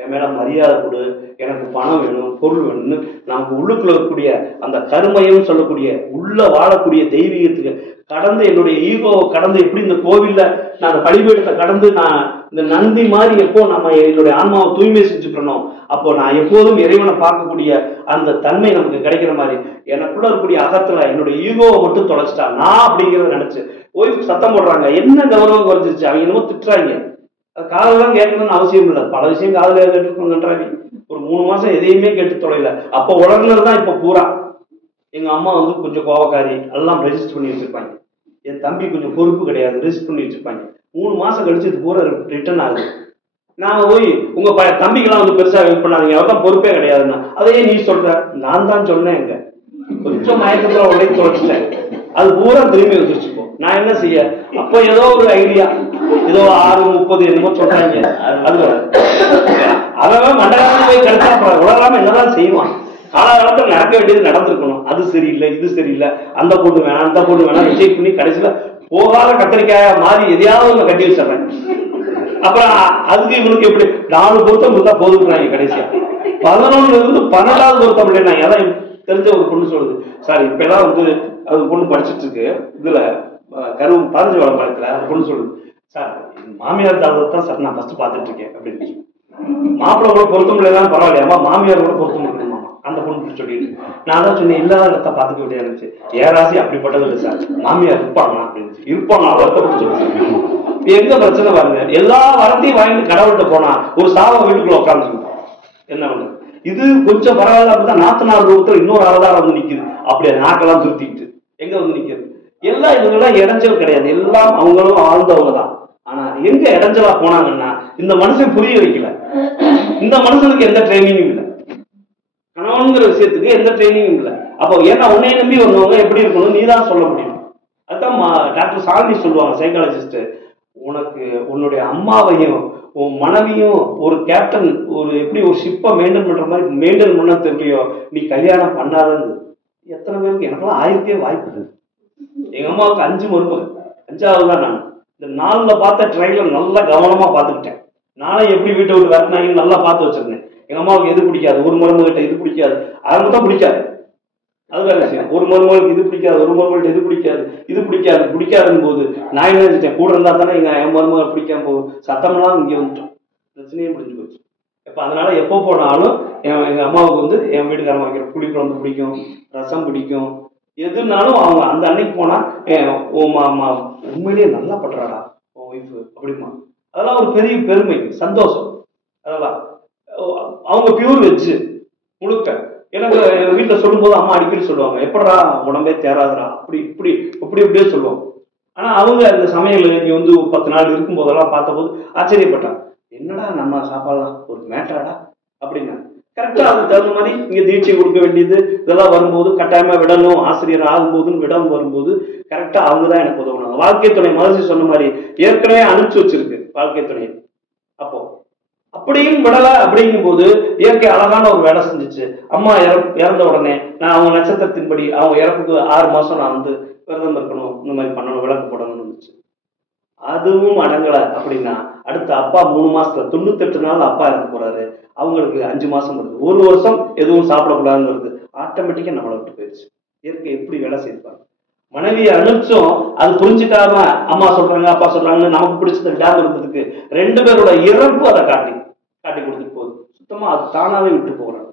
என் மேல மரியாதை கொடு, எனக்கு பணம் வேணும், பொருள் வேணும்னு நமக்கு உள்ளுக்குள்ள இருக்கக்கூடிய அந்த கருமையும் சொல்லக்கூடிய உள்ள வாழக்கூடிய தெய்வீகத்துக்கு கடந்து என்னுடைய ஈகோவை கடந்து எப்படி இந்த கோவில்ல நான் அந்த பலிபீடத்தை கடந்து நான் இந்த நந்தி மாதிரி எப்போ நம்ம என்னுடைய ஆன்மாவை தூய்மை செஞ்சுக்கணும், அப்போ நான் எப்போதும் இறைவனை பார்க்கக்கூடிய அந்த தன்மை நமக்கு கிடைக்கிற மாதிரி எனக்குள்ள இருக்கக்கூடிய அகத்துல என்னுடைய ஈகோவை மட்டும் தொலைச்சிட்டா நான் அப்படிங்கிறத நினைச்சு ஒய்ஃப் சத்தம் போடுறாங்க. என்ன கௌரவம் குறைஞ்சிருச்சு, அவங்க என்னமோ திட்டுறாங்க. அது காதலாம் கேட்கணும்னு அவசியம் இல்லை. பல விஷயம் காதல கேட்டுருக்கோங்கன்றாங்க. ஒரு 3 மாசம் எதையுமே கேட்டு தொலைல. அப்போ உலகினர்தான் இப்ப பூரா. எங்க அம்மா வந்து கொஞ்சம் கோவக்காரி, எல்லாம் ரெஜிஸ்டர் பண்ணி வச்சிருப்பாங்க. என் தம்பி கொஞ்சம் பொறுப்பு கிடையாது, ரெஜிஸ்டர் பண்ணி வச்சிருப்பாங்க. 3 மாசம் கழிச்சு இது பூரா ரிட்டர்ன் ஆகுது. நாம போய் உங்க தம்பிக்கெல்லாம் வந்து பெருசா ஹெல்ப் பண்ணாதீங்க, அவர்தான் பொறுப்பே கிடையாதுன்னா அதையே நீ சொல்ற. நான் தான் சொன்னேன், எங்க கொஞ்சம் மயக்கத்துல உடனே தொலைச்சிட்டேன். அது பூரா திரும்பி வந்துருச்சுப்போம். நான் என்ன செய்ய? அப்போ ஏதோ ஒரு ஐடியா, ஏதோ 6:30 என்னமோ சொல்றாங்க. அது அவன் மண்டகாலம் போய் கிடைச்சா உலகாம என்னதான் செய்வான். காலகாலத்தில் நடக்க வேண்டியது நடந்திருக்கணும். அது சரியில்லை, இது சரியில்லை, அந்த பொண்ணு வேணாம், அந்த பொண்ணு வேணாம், ரிஜெக்ட் பண்ணி கடைசியில போகாத கத்திரிக்காய மாறி எதையாவது ஒன்று கட்டி வச்சிடறேன். அப்புறம் அதுக்கு இவனுக்கு எப்படி 4 பொருத்தம் கொடுத்தா போதுன்றாங்க. கடைசியா 11 இருந்து 12வது பொருத்தம் இல்லைன்னா ஏதாவது தெரிஞ்ச ஒரு பொண்ணு சொல்லுது, சார் இப்ப எல்லாம் வந்து அது பொண்ணு படிச்சுட்டு இருக்கு இதுல பதினஞ்சு வளர்ப்பாளத்துல அந்த பொண்ணு சொல்லுது, சார் மாமியார் ஜாதகத்தை தான் சார் நான் ஃபர்ஸ்ட் பார்த்துட்டு இருக்கேன் அப்படின்னு. மாப்பிள்ளை கூட பொருத்தம் இல்லைதான் பரவாயில்லையாமா, மாமியார் கூட பொருத்தம் இருக்கணுமா அந்த பொண்ணு சொல்லிட்டு. நான் தான் சொன்னேன், இல்லாத இடத்த பார்த்துக்க வேண்டியது இருந்துச்சு. ஏராசி அப்படிப்பட்டது இல்லை சார், மாமியார் இருப்பாங்க அப்படின்னு. இருப்பாங்க வருத்தப்பட்டு சொல்லி எங்க பிரச்சனை பாருங்க. எல்லா வரத்தையும் வாங்கிட்டு கடவுள்கிட்ட போனா ஒரு சாவ வீட்டுக்குள்ள உட்காந்துருக்கோம். என்ன பண்ண இது கொஞ்சம் பரவாயில்ல. அப்படிதான் 44 ரூபத்தில் இன்னொரு ஆளாதான் வந்து நிக்குது. அப்படியே நாக்கெல்லாம் திருத்திக்கிட்டு எங்க வந்து நிக்கிறது. எல்லாம் இவங்கெல்லாம் இடைஞ்சல் கிடையாது, எல்லாம் அவங்களும் ஆழ்ந்தவங்க தான். ஆனா எங்க இடைஞ்சலா போனாங்கன்னா இந்த மனுஷன் புரிய வைக்கல. இந்த மனுஷனுக்கு எந்த ட்ரைனிங்கும் இல்லை, கணவன்கிற விஷயத்துக்கு எந்த ட்ரைனிங்கும் இல்லை. அப்போ ஏன்னா உன்னை நம்பி வந்தவங்க எப்படி இருக்கணும் நீ தான் சொல்ல முடியும். அதுதான் டாக்டர் சாந்தி சொல்லுவாங்க, சைக்காலஜிஸ்ட். உனக்கு உன்னுடைய அம்மாவையும் உன் மனைவியும் ஒரு கேப்டன் ஒரு எப்படி ஒரு ஷிப்பை மெயின்டைன் பண்ற மாதிரி மெயின்டைன் பண்ண தெரியலையோ நீ கல்யாணம் பண்ணாதது. எத்தனை பேருக்கு எனக்கெல்லாம் ஆயிரத்தே வாய்ப்பு. எங்க அம்மாவுக்கு 5 மருமகள், 5வது தான் நான். இந்த 4ல பார்த்த ட்ரைலர் நல்லா கவனமா பார்த்துக்கிட்டேன். நானே எப்படி வீட்டை விட்டு வரனாங்கன்னு நல்லா பார்த்து வச்சிருந்தேன். எங்க அம்மாவுக்கு எது பிடிக்காது, ஒரு மருமகிட்ட இது பிடிக்காது, அது தான் பிடிக்காது. அதுதான் விஷயம். ஒரு மருமகளுக்கு இது பிடிக்காது, ஒரு மருமகிட்ட இது பிடிக்காது, இது பிடிக்காது. பிடிக்காதுன்னு போது நான் என்ன நினைச்சிட்டேன், கூட இருந்தா தானே என் மருமகள் பிடிக்காம போகும். சத்தமெல்லாம் இங்கே வந்துட்டோம், பிரச்சனையும் முடிஞ்சு போச்சு. இப்ப அதனால எப்போ போனாலும் எங்க அம்மாவுக்கு வந்து என் வீட்டுக்காரங்க வைக்கிற புளி குழம்பு பிடிக்கும், ரசம் பிடிக்கும். எதுனாலும் அவங்க அந்த அன்னைக்கு போனா உண்மையிலேயே நல்லா பண்றாடா உன் ஒய்ஃபு அப்படிமா. அதெல்லாம் ஒரு பெரிய பெருமை, சந்தோஷம். அதெல்லாம் அவங்க பியூர் வெஜ்ஜு முழுக்க. எனக்கு எங்கள் வீட்டில் சொல்லும்போது அம்மா அடிக்கடி சொல்லுவாங்க, எப்படா உடம்பே தேராதுரா அப்படி இப்படி இப்படியே சொல்லுவாங்க. ஆனால் அவங்க அந்த சமையல் இங்கே வந்து 10 நாள் இருக்கும்போதெல்லாம் பார்த்தபோது ஆச்சரியப்பட்டாங்க, என்னடா நம்ம சாப்பாடலாம் ஒரு மேட்டராடா அப்படின்னா. கரெக்டாக அதுக்கு தகுந்த மாதிரி இங்கே தீட்சை கொடுக்க வேண்டியது இதெல்லாம் வரும்போது கட்டாயமாக விடணும், ஆசிரியர் ஆகும்போதுன்னு விடம் வரும்போது கரெக்டாக அவங்க தான் எனக்கு உதவுனாங்க. வாழ்க்கை துணை மகிழ்ச்சி சொன்ன மாதிரி ஏற்கனவே அனுப்பிச்சு வச்சிருக்கு வாழ்க்கை துணை. அப்போ அப்படியும் விடல அப்படிங்கும் போது இயற்கை அழகான ஒரு வேலை செஞ்சிச்சு. அம்மா இறந்த உடனே நான் அவங்க நட்சத்திரத்தின்படி அவங்க இறப்புக்கு 6 மாசம் நான் வந்து விரதம் இருக்கணும், இந்த மாதிரி பண்ணணும், விளக்கு போடணும்னு இருந்துச்சு. அதுவும் அடங்கல அப்படின்னா அடுத்த அப்பா 3 மாசத்துல 98 நாள் அப்பா இறந்து போறாரு. அவங்களுக்கு 5 மாசம் வருது, 1 வருஷம் எதுவும் சாப்பிடக்கூடாதுங்கிறது ஆட்டோமேட்டிக்கா நம்மளை விட்டு போயிடுச்சு. இயற்கை எப்படி வேலை செய்வாங்க. மனைவியை அனுப்பிச்சும் அது புரிஞ்சுக்காம அம்மா சொல்றாங்க அப்பா சொல்றாங்கன்னு நமக்கு பிடிச்சது விடாம இருந்ததுக்கு 2 பேரோட இறப்பு அதை காட்டி கொடுத்துட்டு போகுது. சுத்தமா அது தானாவே விட்டு போகிறாங்க.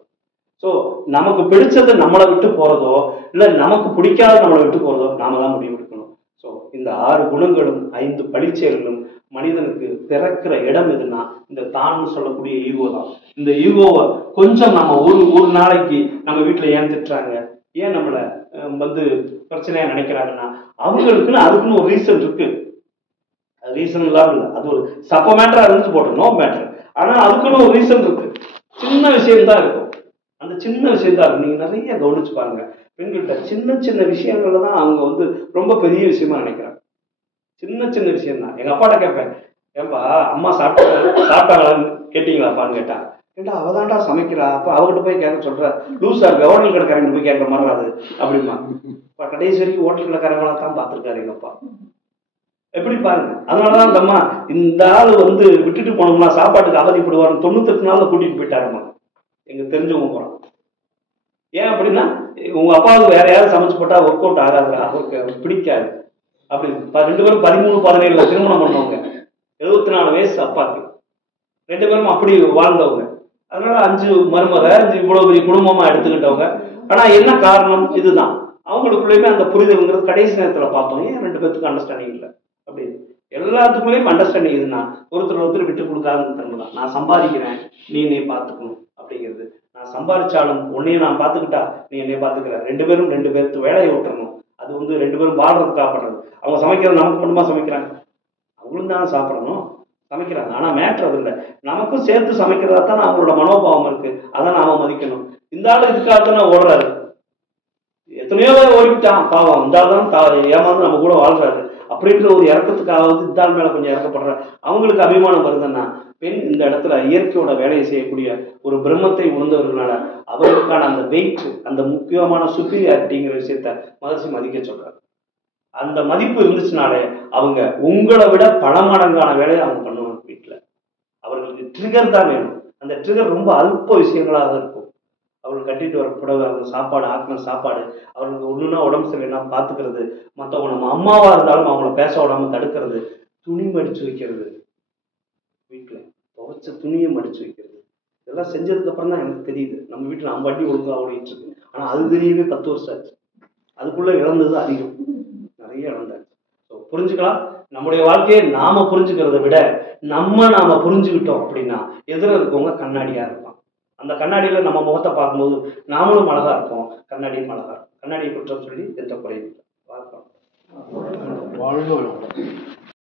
ஸோ நமக்கு பிடிச்சது நம்மளை விட்டு போறதோ இல்லை நமக்கு பிடிக்காத நம்மளை விட்டு போறதோ நாம தான் முடிவு எடுக்கணும். ஸோ இந்த 6 குணங்களும் 5 பழிச்செயல்களும் மனிதனுக்கு பிறக்கிற இடம் எதுன்னா இந்த தான் சொல்லக்கூடிய ஈகோ தான். இந்த ஈகோவை கொஞ்சம் நம்ம ஒரு நாளைக்கு நம்ம வீட்டில் ஏன் திட்டுறாங்க, ஏன் நம்மளை வந்து பிரச்சனையா நினைக்கிறாங்கன்னா அவங்களுக்குன்னு அதுக்குன்னு ஒரு ரீசன் இருக்கு. ரீசன் இல்லாமல் இல்லை, அது ஒரு சப்ப மேட்டரா இருந்து போட்டோம், நோ மேட்டர். ஆனா அதுக்குன்னு ஒரு ரீசன் இருக்கு. சின்ன விஷயம் தான் இருக்கும், அந்த சின்ன விஷயம் தான் இருக்கும். நீங்க நிறைய கவனிச்சு பாருங்க, பெண்கள்கிட்ட சின்ன விஷயங்கள்ல தான் அவங்க வந்து ரொம்ப பெரிய விஷயமா நினைக்கிறாங்க. சின்ன விஷயம் தான். எங்க அப்பாட்ட கேட்பேன், ஏன்பா அம்மா சாப்பிட்டாங்களான்னு கேட்டீங்களாப்பான்னு கேட்டா, ஏண்டா அவதான்டா சமைக்கிறா, அப்ப அவகிட்ட போய் கேட்க சொல்ற, லூசா இருக்க, ஹோட்டல் கடைக்காரங்க போய் கேட்கற மாதிரி அது அப்படிமா. கடைசி வரைக்கும் ஹோட்டல் கடைக்காரங்களா தான் பார்த்துருக்காரு எங்க அப்பா. எப்படி பாருங்க. அதனாலதான் இந்த அம்மா இந்த ஆள் வந்து விட்டுட்டு போனோம்னா சாப்பாட்டுக்கு அவதிப்படுவார் 98 நாள்ல கூட்டிட்டு போயிட்டாருமா. எங்க தெரிஞ்சவங்க போறோம். ஏன் அப்படின்னா உங்க அப்பாவுக்கு வேற யாரும் சமைச்சு போட்டா ஒர்க் அவுட் ஆகாது, அவருக்கு பிடிக்காது. அப்படி 2 பேரும் 13, 17 திருமணம் பண்ணவங்க, 74 வயசு அப்பாக்கு. 2 பேரும் அப்படி வாழ்ந்தவங்க. அதனால 5 மருமக, இவ்வளவு பெரிய குடும்பமா எடுத்துக்கிட்டவங்க. ஆனா என்ன காரணம், இதுதான் அவங்களுக்குள்ளயுமே அந்த புரிதல்ங்கிறது கடைசி நேரத்துல பார்த்தோம். ஏன் 2 பேருக்கு அண்டர்ஸ்டாண்டிங் இல்லை அப்படி. எல்லாத்துக்குள்ளேயும் அண்டர்ஸ்டாண்டிங் இதுனா ஒருத்தர் விட்டு கொடுக்காத தன்மை தான். நான் சம்பாதிக்கிறேன், நீ பார்த்துக்கணும் அப்படிங்கிறது. நான் சம்பாதிச்சாலும் உன்னையும் நான் பார்த்துக்கிட்டா நீ என்னை பார்த்துக்கிற, 2 பேரும் 2 பேருக்கு வேலையை விட்டுறணும். அது வந்து 2 பேரும் வாழ்றது காப்பாடுறது. அவங்க சமைக்கிறது நமக்கு மட்டுமா சமைக்கிறாங்க, அவங்களும் தானே சாப்பிடணும், சமைக்கிறாங்க. ஆனா மேட்ரு அது இல்லை, நமக்கும் சேர்த்து சமைக்கிறதா தான் அவங்களோட மனோபாவம் இருக்கு. அதை நாம மதிக்கணும். இந்த ஆள் இதுக்காகத்தானே ஓடுறாரு, எத்தனையோ பேர் ஓடிவிட்டான் பாவம், இந்த ஆள் தான் ஏமாந்து நம்ம கூட வாழ்றாரு அப்படின்ற ஒரு இறக்கத்துக்காவது இந்த ஆள் மேல கொஞ்சம் இறக்கப்படுற அவங்களுக்கு அபிமானம் வருதுன்னா, பெண் இந்த இடத்துல இயற்கையோட வேலையை செய்யக்கூடிய ஒரு பிரம்மத்தை உணர்ந்தவர்களால அவர்களுக்கான அந்த வெயிட், அந்த முக்கியமான சுப்பீரியாரிட்டிங்கிற விஷயத்த மகிழ்ச்சி மதிக்க சொல்றாரு. அந்த மதிப்பு இருந்துச்சுனாலே அவங்க உங்களை விட பல மடங்கான வேலையை அவங்க பண்ணுவாங்க வீட்டுல. அவர்களுக்கு ட்ரிகர் தான் வேணும். அந்த ட்ரிகர் ரொம்ப அல்ப விஷயங்களாக இருக்கும். அவர்கள் கட்டிட்டு வர புடவை, அவங்க சாப்பாடு, ஆக்கின சாப்பாடு, அவர்களுக்கு ஒண்ணுன்னா உடம்பு சரியில்லைன்னா பார்த்துக்கிறது, மற்றவங்க நம்ம அம்மாவா இருந்தாலும் அவங்கள பேச விடாம தடுக்கிறது, துணி மடிச்சு வைக்கிறது, வீட்டில் துவைச்ச துணியை மடிச்சு வைக்கிறது, இதெல்லாம் செஞ்சதுக்கு அப்புறம் தான் எனக்கு தெரியுது நம்ம வீட்டில் நம்ம வண்டி ஒழுங்காக ஓடிட்டு இருக்கு. ஆனால் அது தெரியவே 10 வருஷம் ஆச்சு. அதுக்குள்ள இழந்தது அதிகம், நிறைய இழந்தாச்சு. ஸோ புரிஞ்சுக்கலாம். நம்முடைய வாழ்க்கையை நாம புரிஞ்சுக்கிறத விட நாம புரிஞ்சுக்கிட்டோம் அப்படின்னா எதிர இருக்கவங்க கண்ணாடியா இருப்பான். அந்த கண்ணாடியில நம்ம முகத்தை பார்க்கும்போது நாமளும் அழகா இருப்போம், கண்ணாடியும் அழகா இருக்கும். கண்ணாடியை குற்றம் சொல்லி எந்த குறையும் இல்லை. வாழ்க்கை